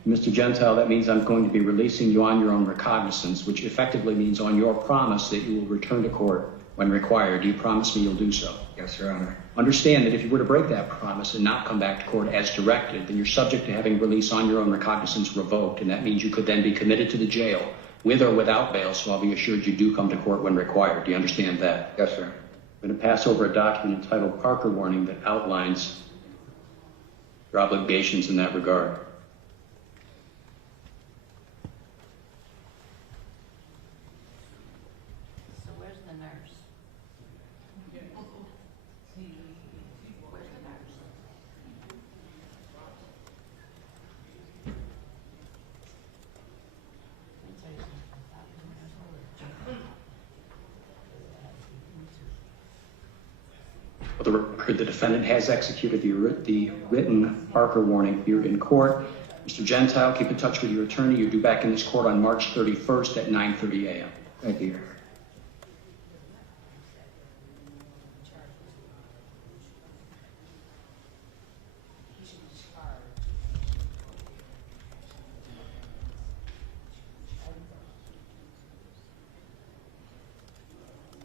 Mr. Gentile, that means I'm going to be releasing you on your own recognizance, which effectively means on your promise that you will return to court when required. Do you promise me you'll do so? Yes, Your Honor. Understand that if you were to break that promise and not come back to court as directed, then you're subject to having release on your own recognizance revoked, and that means you could then be committed to the jail with or without bail, so I'll be assured you do come to court when required. Do you understand that? Yes, sir. I'm going to pass over a document entitled Parker Warning that outlines your obligations in that regard. So where's the nurse? Where's the nurse? Let me tell you something. For the record, the defendant has executed the written Parker Warning here in court. Mr. Gentile, keep in touch with your attorney. You're due back in this court on March 31st at 9:30 a.m. Thank you.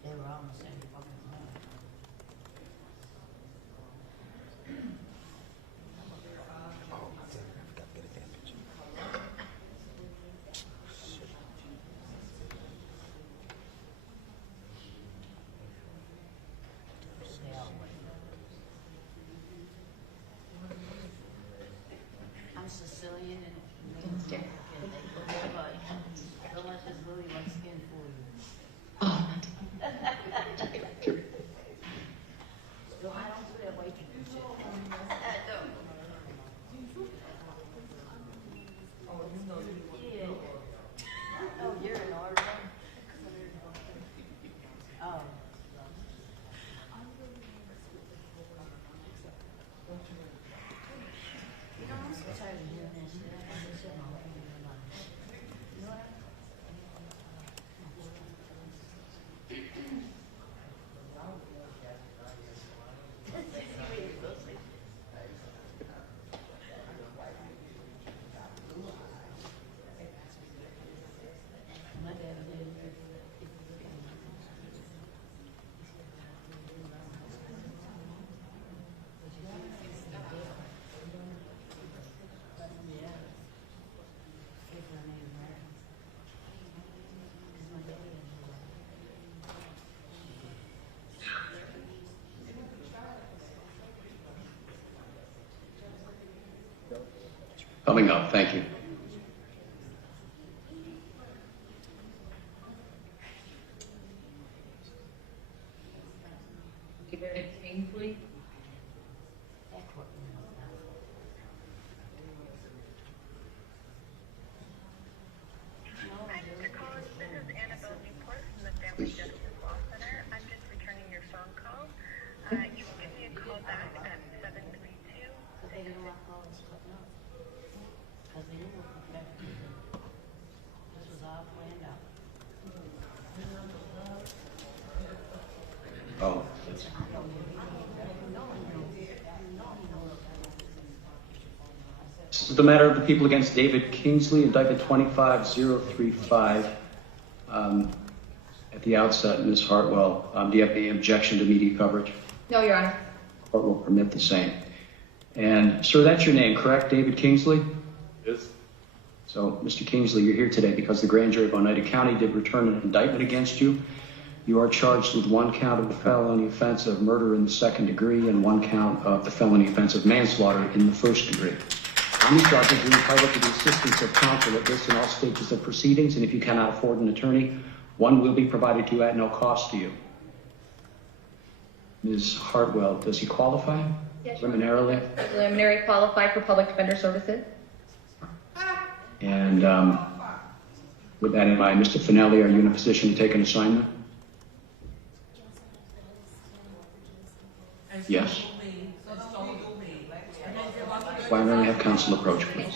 They were all in the same fucking room. I'm Sicilian and don't let this lily white skin fool you. Oh, No, I don't do that white people shit. Yeah. Oh, you're in order. Oh. You know, I'm so tired of hearing that shit. I got this shit in my life. You know what? My dad did. Yeah. If my name is Mary. 'Cause my daddy had Coming up, thank you. Painfully. that courtroom is not. Hi, Mr. Collins. This is Annabelle Newport from the Family Justice Law Center. I'm just returning your phone call. You can give me a call back at 732. So they didn't want to call us, but no. is the matter of the people against David Kingsley, indictment 25035. At the outset, Ms. Hartwell, do you have any objection to media coverage? No, Your Honor. Court will permit the same. And, sir, that's your name, correct? David Kingsley? Yes. So, Mr. Kingsley, you're here today because the grand jury of Oneida County did return an indictment against you. You are charged with 1 count of the felony offense of murder in the 2nd degree and 1 count of the felony offense of manslaughter in the 1st degree. On these charges, you're entitled to the assistance of counsel at this and all stages of proceedings, and if you cannot afford an attorney, one will be provided to you at no cost to you. Ms. Hartwell, does he qualify? Yes, Preliminarily? Preliminary qualified for public defender services. And with that in mind, Mr. Finelli, are you in a position to take an assignment? Yes. Why don't I have counsel approach, please?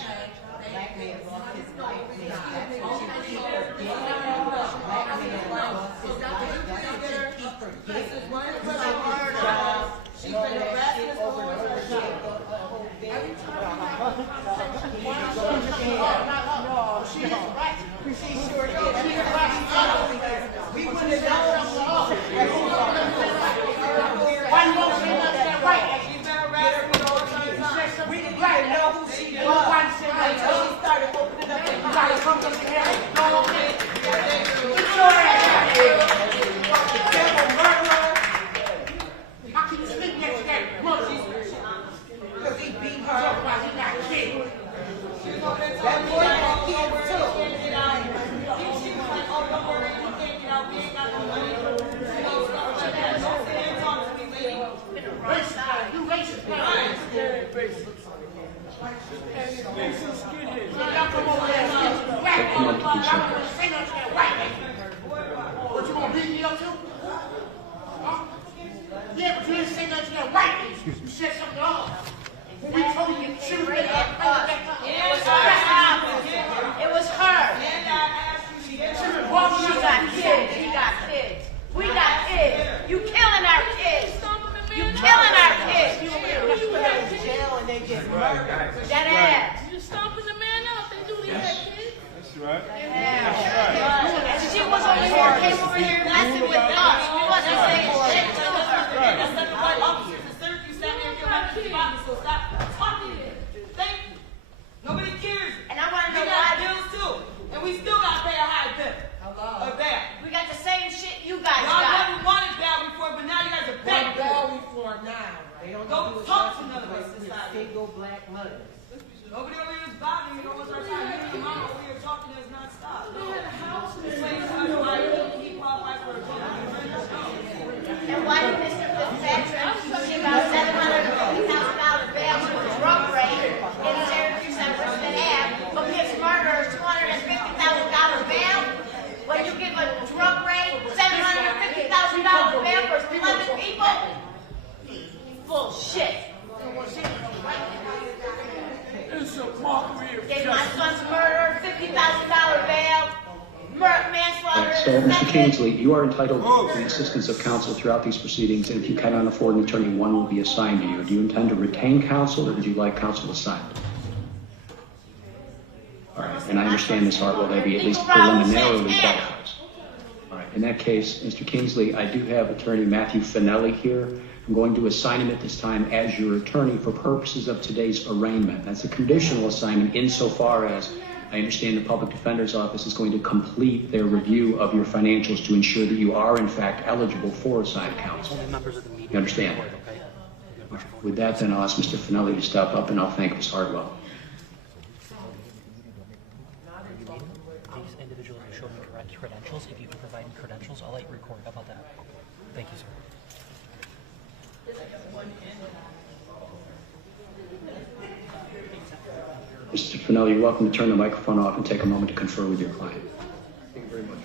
So, Mr. Kingsley, you are entitled to the assistance of counsel throughout these proceedings, and if you cannot afford an attorney, one will be assigned to you. Do you intend to retain counsel, or would you like counsel assigned? All right, and I understand, Ms. Hartwell, that be at least preliminarily qualifies. All right, in that case, Mr. Kingsley, I do have attorney Matthew Finelli here. I'm going to assign him at this time as your attorney for purposes of today's arraignment. That's a conditional assignment insofar as I understand the Public Defender's Office is going to complete their review of your financials to ensure that you are, in fact, eligible for assigned counsel. You understand? With that, then, I'll ask Mr. Finelli to step up, and I'll thank Ms. Hartwell. These individuals will show me correct credentials. If you can provide me credentials, I'll let you record. How about that? Thank you, sir. Mr. Finelli, you're welcome to turn the microphone off and take a moment to confer with your client. Thank you very much.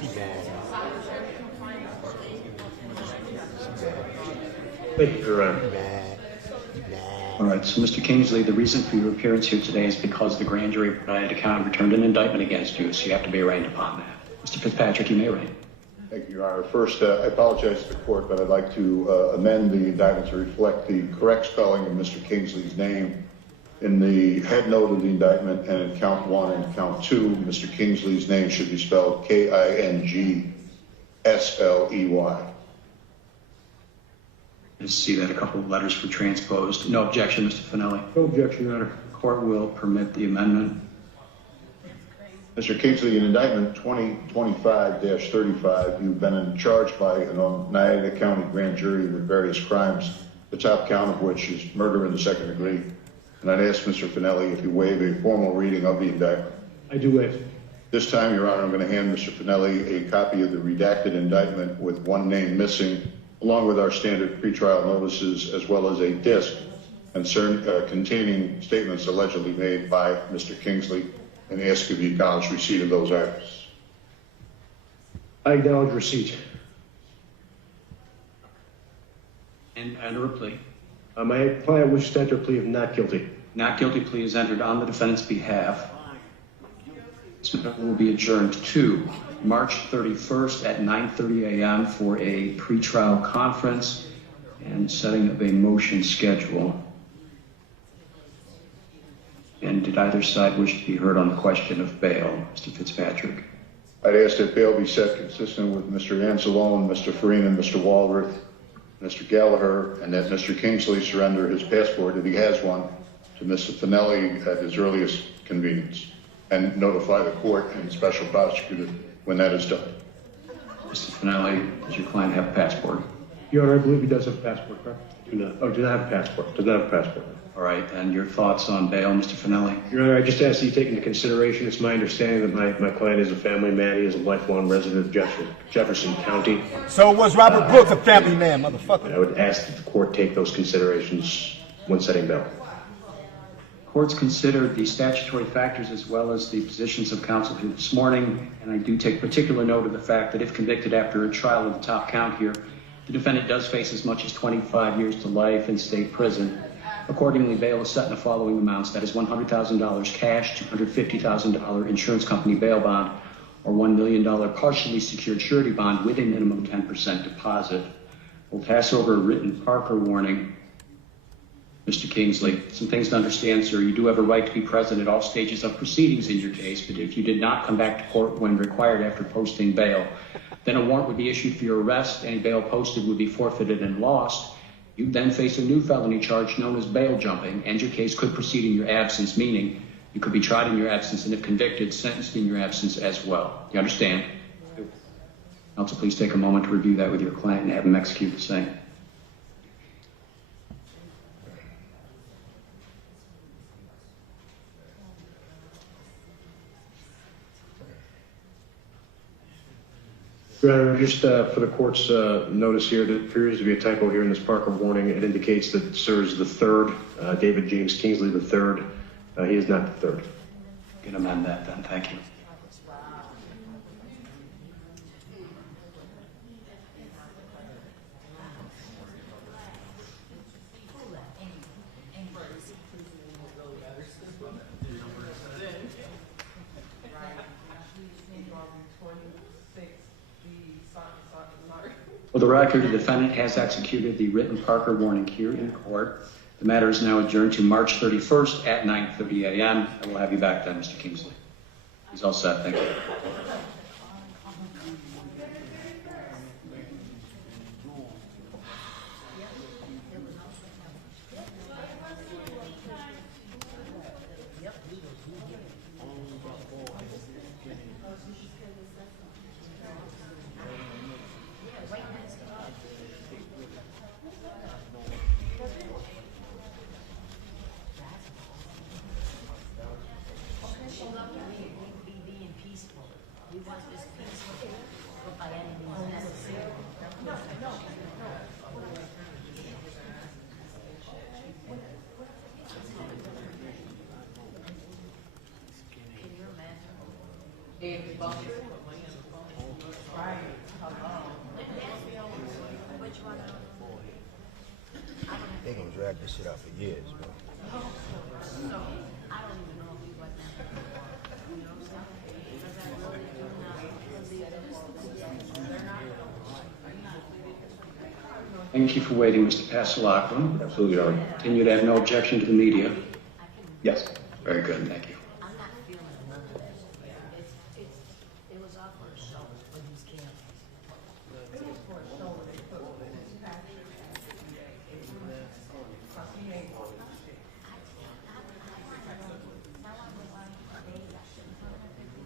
She bad. Thank you, Your Honor. Bad. All right, so Mr. Kingsley, the reason for your appearance here today is because the grand jury of Oneida County returned an indictment against you, so you have to be arraigned upon that. Mr. Fitzpatrick, you may arraign. Thank you, Your Honor. First, I apologize to the court, but I'd like to amend the indictment to reflect the correct spelling of Mr. Kingsley's name. In the head note of the indictment and in count 1 and count 2, Mr. Kingsley's name should be spelled Kingsley. I see that a couple of letters were transposed. No objection, Mr. Finelli. No objection, Your Honor. Court will permit the amendment. Mr. Kingsley, in indictment 2025-35, you've been charged by an Oneida County grand jury with various crimes, the top count of which is murder in the second degree. And I'd ask Mr. Finelli if you waive a formal reading of the indictment. I do waive. This time, Your Honor, I'm going to hand Mr. Finelli a copy of the redacted indictment with one name missing, along with our standard pretrial notices, as well as a disc containing statements allegedly made by Mr. Kingsley, and ask if you acknowledge receipt of those items. I acknowledge receipt. And enter a plea. My client wishes to enter a plea of not guilty. Not guilty plea is entered on the defendant's behalf. This matter will be adjourned to March 31st at 9:30 a.m. for a pretrial conference and setting of a motion schedule. And did either side wish to be heard on the question of bail? Mr. Fitzpatrick. I'd ask that bail be set consistent with Mr. Anzalone, Mr. Farina, Mr. Walworth, Mr. Gallagher, and that Mr. Kingsley surrender his passport, if he has one, to Mr. Finelli at his earliest convenience, and notify the court and special prosecutor when that is done. Mr. Finelli, does your client have a passport? Your Honor, I believe he does have a passport, correct? Do not. Oh, do not have a passport. Does not have a passport. All right, and your thoughts on bail, Mr. Finelli? Your Honor, I just ask that you take into consideration, it's my understanding that my client is a family man. He is a lifelong resident of Jefferson County. So was Robert Brooks a family man, motherfucker? I would ask that the court take those considerations when setting bail. Courts considered the statutory factors as well as the positions of counsel here this morning, and I do take particular note of the fact that if convicted after a trial of the top count here, the defendant does face as much as 25 years to life in state prison. Accordingly, bail is set in the following amounts. That is $100,000 cash, $250,000 insurance company bail bond, or $1 million partially secured surety bond with a minimum 10% deposit. We'll pass over a written Parker warning. Mr. Kingsley, some things to understand, sir. You do have a right to be present at all stages of proceedings in your case, but if you did not come back to court when required after posting bail, then a warrant would be issued for your arrest, and bail posted would be forfeited and lost. You then face a new felony charge known as bail jumping, and your case could proceed in your absence, meaning you could be tried in your absence and, if convicted, sentenced in your absence as well. You understand? Counsel, please take a moment to review that with your client and have him execute the same. Your Honor, just for the court's notice here, there appears to be a typo here in this Parker warning. It indicates that Sir is the third, David James Kingsley the third. He is not the third. You can amend that then. Thank you. For the record, the defendant has executed the written Parker warning here in court. The matter is now adjourned to March 31st at 9:30 a.m. I will have you back then, Mr. Kingsley. He's all set. Thank you. They gonna drag this shit out for years, bro. So, I don't even know if we went down. You know what I'm saying? Because I really do not believe they're not. Thank you for waiting, Mr. Pasalacqua. Absolutely, Your Honor. Continue to have no objection to the media. Yes. Very good, thank you. I'm not feeling none of that. It was off our show when he's camped. It was for a show when they put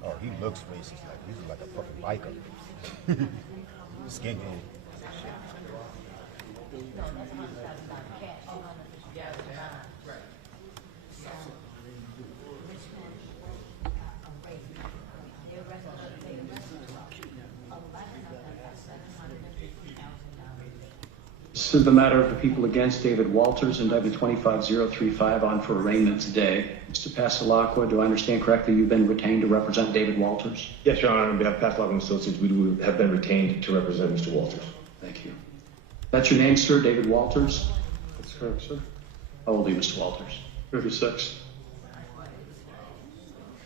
Oh, he looks racist. Like he's like a fucking biker. Skinhead. No, that's not about cash. You know, yeah, right. So, Richmond, they arrested This is the matter of the people against David Walters, indictment 25035, on for arraignment today. Mr. Pasalacqua, do I understand correctly you've been retained to represent David Walters? Yes, Your Honor. On behalf of Pasalacqua & Associates, we have been retained to represent Mr. Walters. Thank you. That's your name, sir, David Walters? That's correct, sir. How old are you, Mr. Walters? 36.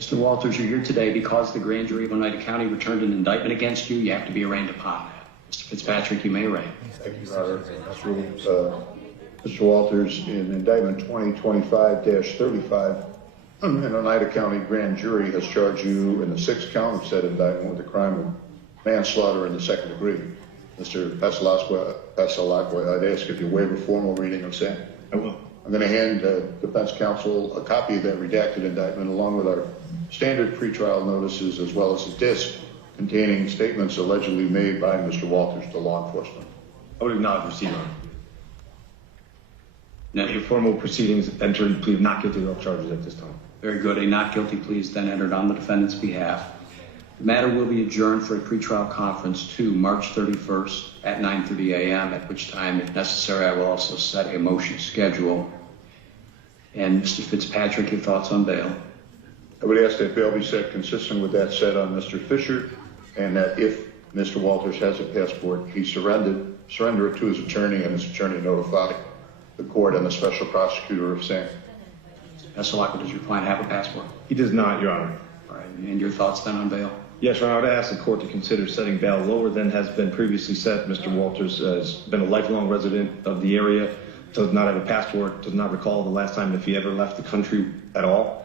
Mr. Walters, you're here today because the grand jury of Oneida County returned an indictment against you. You have to be arraigned upon that. Mr. Fitzpatrick, you may arraign. Thank you, Your Honor. Mr. Walters, in indictment 2025-35, an Oneida County grand jury has charged you in the 6th count of said indictment with the crime of manslaughter in the 2nd degree. Mr. Pasalacqua, I'd ask if you waive a formal reading of same. I will. I'm going to hand defense counsel a copy of that redacted indictment along with our standard pretrial notices as well as a disc containing statements allegedly made by Mr. Walters to law enforcement. I would acknowledge receipt, Your Honor. Now, Your formal proceedings entered plea of not guilty to all charges at this time. very good. A not guilty plea is then entered on the defendant's behalf. The matter will be adjourned for a pretrial conference to March 31st at 9:30 a.m., at which time, if necessary, I will also set a motion schedule. And Mr. Fitzpatrick, your thoughts on bail? I would ask that bail be set consistent with that set on Mr. Fisher, and that if Mr. Walters has a passport, he surrender it to his attorney and his attorney notify the court and the special prosecutor of same. Mr. Pasalacqua, does your client have a passport? He does not, Your Honor. All right, and your thoughts then on bail? Yes, Your Honor. I would ask the court to consider setting bail lower than has been previously set. Mr. Walters has been a lifelong resident of the area, does not have a passport, does not recall the last time if he ever left the country at all.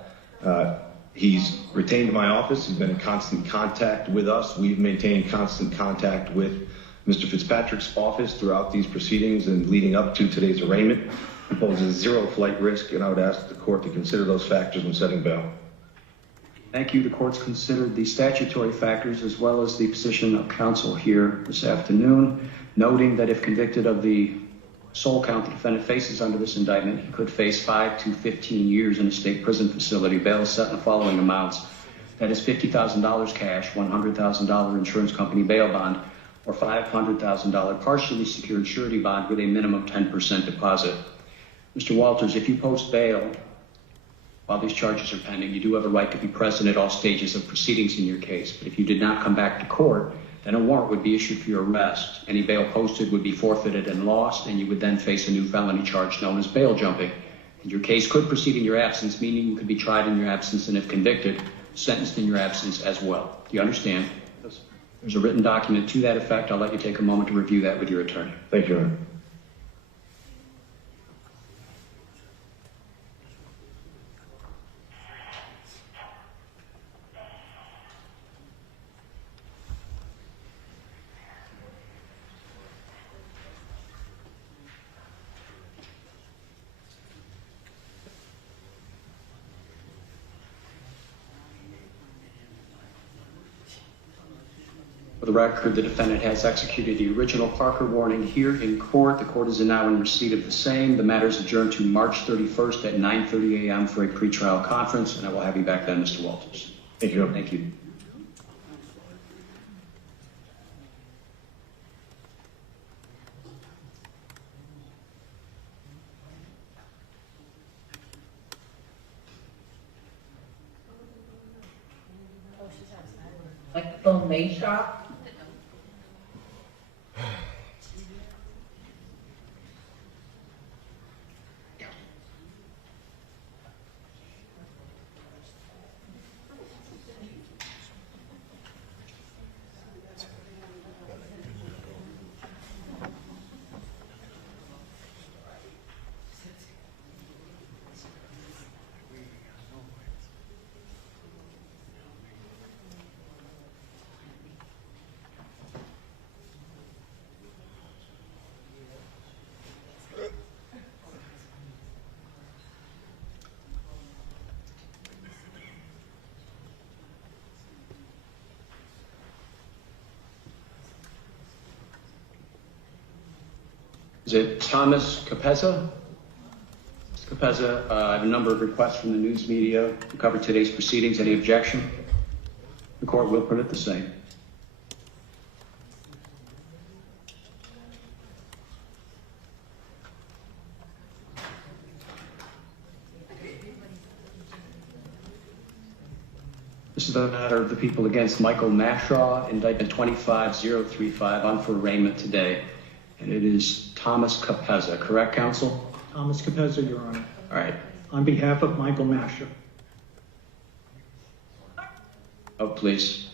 He's retained my office. He's been in constant contact with us. We've maintained constant contact with Mr. Fitzpatrick's office throughout these proceedings and leading up to today's arraignment. He poses zero flight risk, and I would ask the court to consider those factors when setting bail. Thank you. The court's considered the statutory factors as well as the position of counsel here this afternoon, noting that if convicted of the sole count the defendant faces under this indictment, he could face 5 to 15 years in a state prison facility. Bail is set in the following amounts. That is $50,000 cash, $100,000 insurance company bail bond, or $500,000 partially secured surety bond with a minimum 10% deposit. Mr. Walters, if you post bail while these charges are pending, you do have a right to be present at all stages of proceedings in your case. But if you did not come back to court, then a warrant would be issued for your arrest. Any bail posted would be forfeited and lost, and you would then face a new felony charge known as bail jumping. And your case could proceed in your absence, meaning you could be tried in your absence, and if convicted, sentenced in your absence as well. Do you understand? Yes. There's a written document to that effect. I'll let you take a moment to review that with your attorney. Thank you, Your Honor. For the record, the defendant has executed the original Parker warning here in court. The court is now in receipt of the same. The matter is adjourned to March 31st at 9:30 a.m. for a pretrial conference, and I will have you back then, Mr. Walters. Thank you. Thank you. Like the May shop? Is it Thomas Capezza? Mr. Capezza, I have a number of requests from the news media to cover today's proceedings. Any objection? The court will permit the same. This is the matter of the people against Michael Mashaw, indictment 25035, on for arraignment today. And it is Thomas Capezza, correct, counsel? Thomas Capezza, Your Honor. All right. On behalf of Michael Mashaw. Oh, please.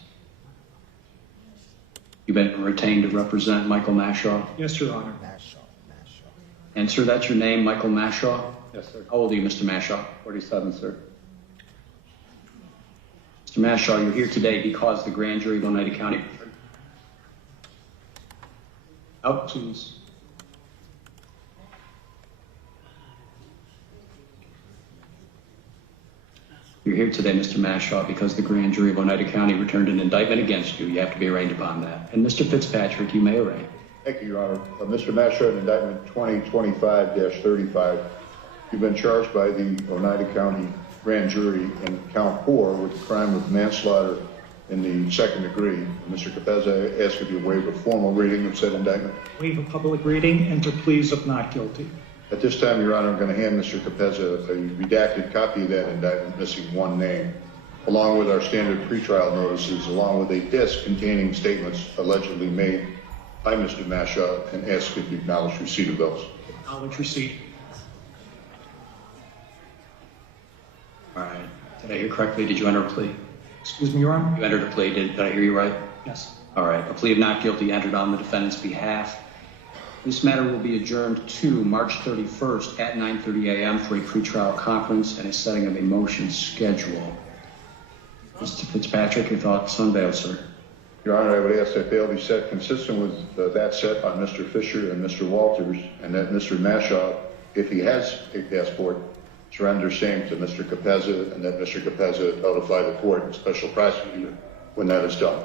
You've been retained to represent Michael Mashaw? Yes, Your Honor. And, sir, that's your name, Michael Mashaw? Yes, sir. How old are you, Mr. Mashaw? 47, sir. Mr. Mashaw, you're here today because the grand jury of Oneida County. Out, please. You're here today, Mr. Mashaw, because the grand jury of Oneida County returned an indictment against you. You have to be arraigned upon that. And Mr. Fitzpatrick, you may arraign. Thank you, Your Honor. Mr. Mashaw, indictment 2025-35, you've been charged by the Oneida County grand jury in count 4 with the crime of manslaughter in the second degree. Mr. Capezza, I ask if you waive a formal reading of said indictment. Waive a public reading and to pleas of not guilty. At this time, Your Honor, I'm going to hand Mr. Capezza a redacted copy of that indictment missing one name, along with our standard pretrial notices, along with a disc containing statements allegedly made by Mr. Mashaw, and ask if you acknowledge receipt of those. Acknowledge receipt. All right. Did I hear correctly? Did you enter a plea? Excuse me, Your Honor? You entered a plea. Did I hear you right? Yes. All right. A plea of not guilty entered on the defendant's behalf. This matter will be adjourned to March 31st at 9:30 a.m. for a pretrial conference and a setting of a motion schedule. Mr. Fitzpatrick, your thoughts on bail, sir? Your Honor, I would ask that bail be set consistent with that set on Mr. Fisher and Mr. Walters, and that Mr. Mashaw, if he has a passport, surrender same to Mr. Capezza, and that Mr. Capezza notify the court and special prosecutor when that is done.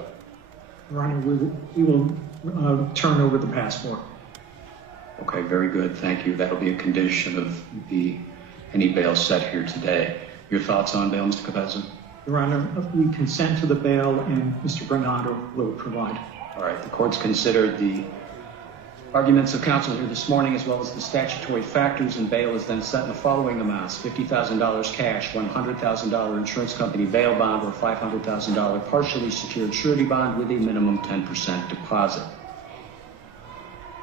Your Honor, we will turn over the passport. Okay, very good. Thank you. That'll be a condition of any bail set here today. Your thoughts on bail, Mr. Capezza? Your Honor, we consent to the bail, and Mr. Bernardo will provide. All right. The court's considered the arguments of counsel here this morning, as well as the statutory factors, and bail is then set in the following amounts: $50,000 cash, $100,000 insurance company bail bond, or $500,000 partially secured surety bond with a minimum 10% deposit.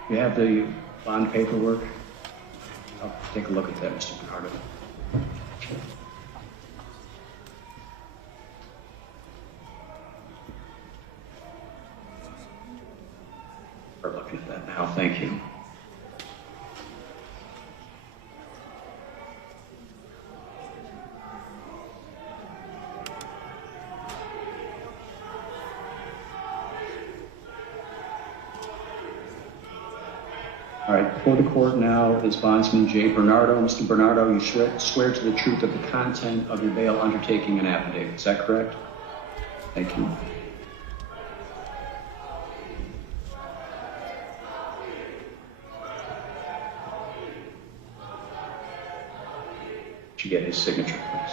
You have the bond paperwork? I'll take a look at that, Mr. Bernardo. We're looking at that now. Thank you. All right, before the court now is Bondsman J. Bernardo. Mr. Bernardo, you swear to the truth of the content of your bail undertaking and affidavit. Is that correct? Thank you. Could you get his signature, please?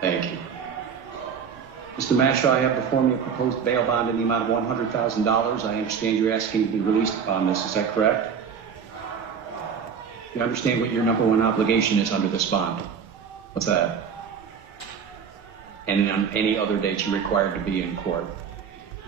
Thank you. Mr. Mashaw, I have before me a proposed bail bond in the amount of $100,000. I understand you're asking to be released upon this. Is that correct? You understand what your number one obligation is under this bond? What's that? And on any other date you're required to be in court.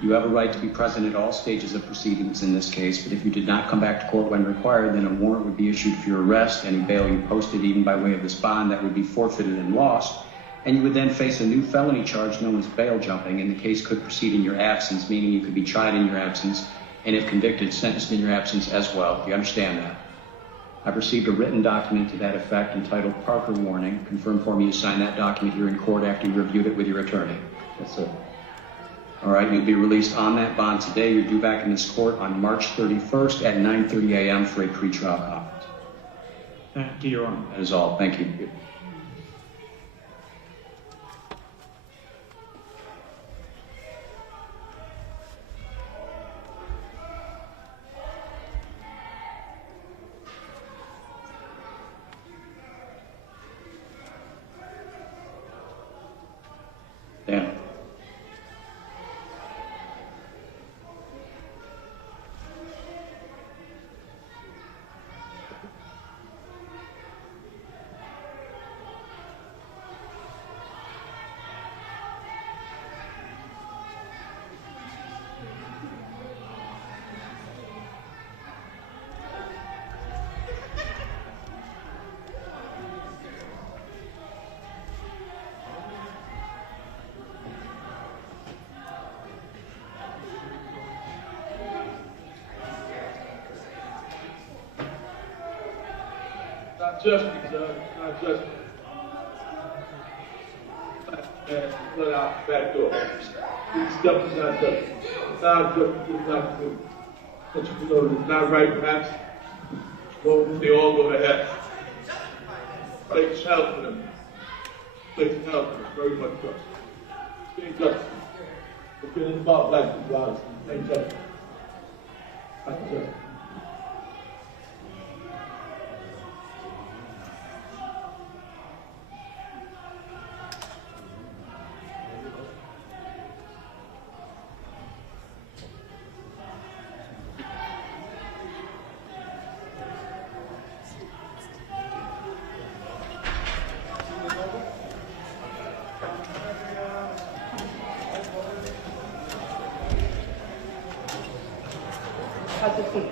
You have a right to be present at all stages of proceedings in this case, but if you did not come back to court when required, then a warrant would be issued for your arrest. Any bail you posted, even by way of this bond, that would be forfeited and lost. And you would then face a new felony charge known as bail jumping, and the case could proceed in your absence, meaning you could be tried in your absence, and if convicted, sentenced in your absence as well. Do you understand that? I've received a written document to that effect entitled Parker Warning. Confirm for me you signed that document here in court after you reviewed it with your attorney. Yes, sir. All right, you'll be released on that bond today. You're due back in this court on March 31st at 9:30 a.m. for a pretrial conference. Thank you, Your Honor. That is all. Thank you. Dan. Not just, not just. Let out back door. Stuff is not just. Not just, it's not good. But you know, it's not right, perhaps. Well, they all go to hell. Please help them. Please help them. Very much trust. Stay just. We're getting involved like the brothers. Stay just. Not just. Have a seat.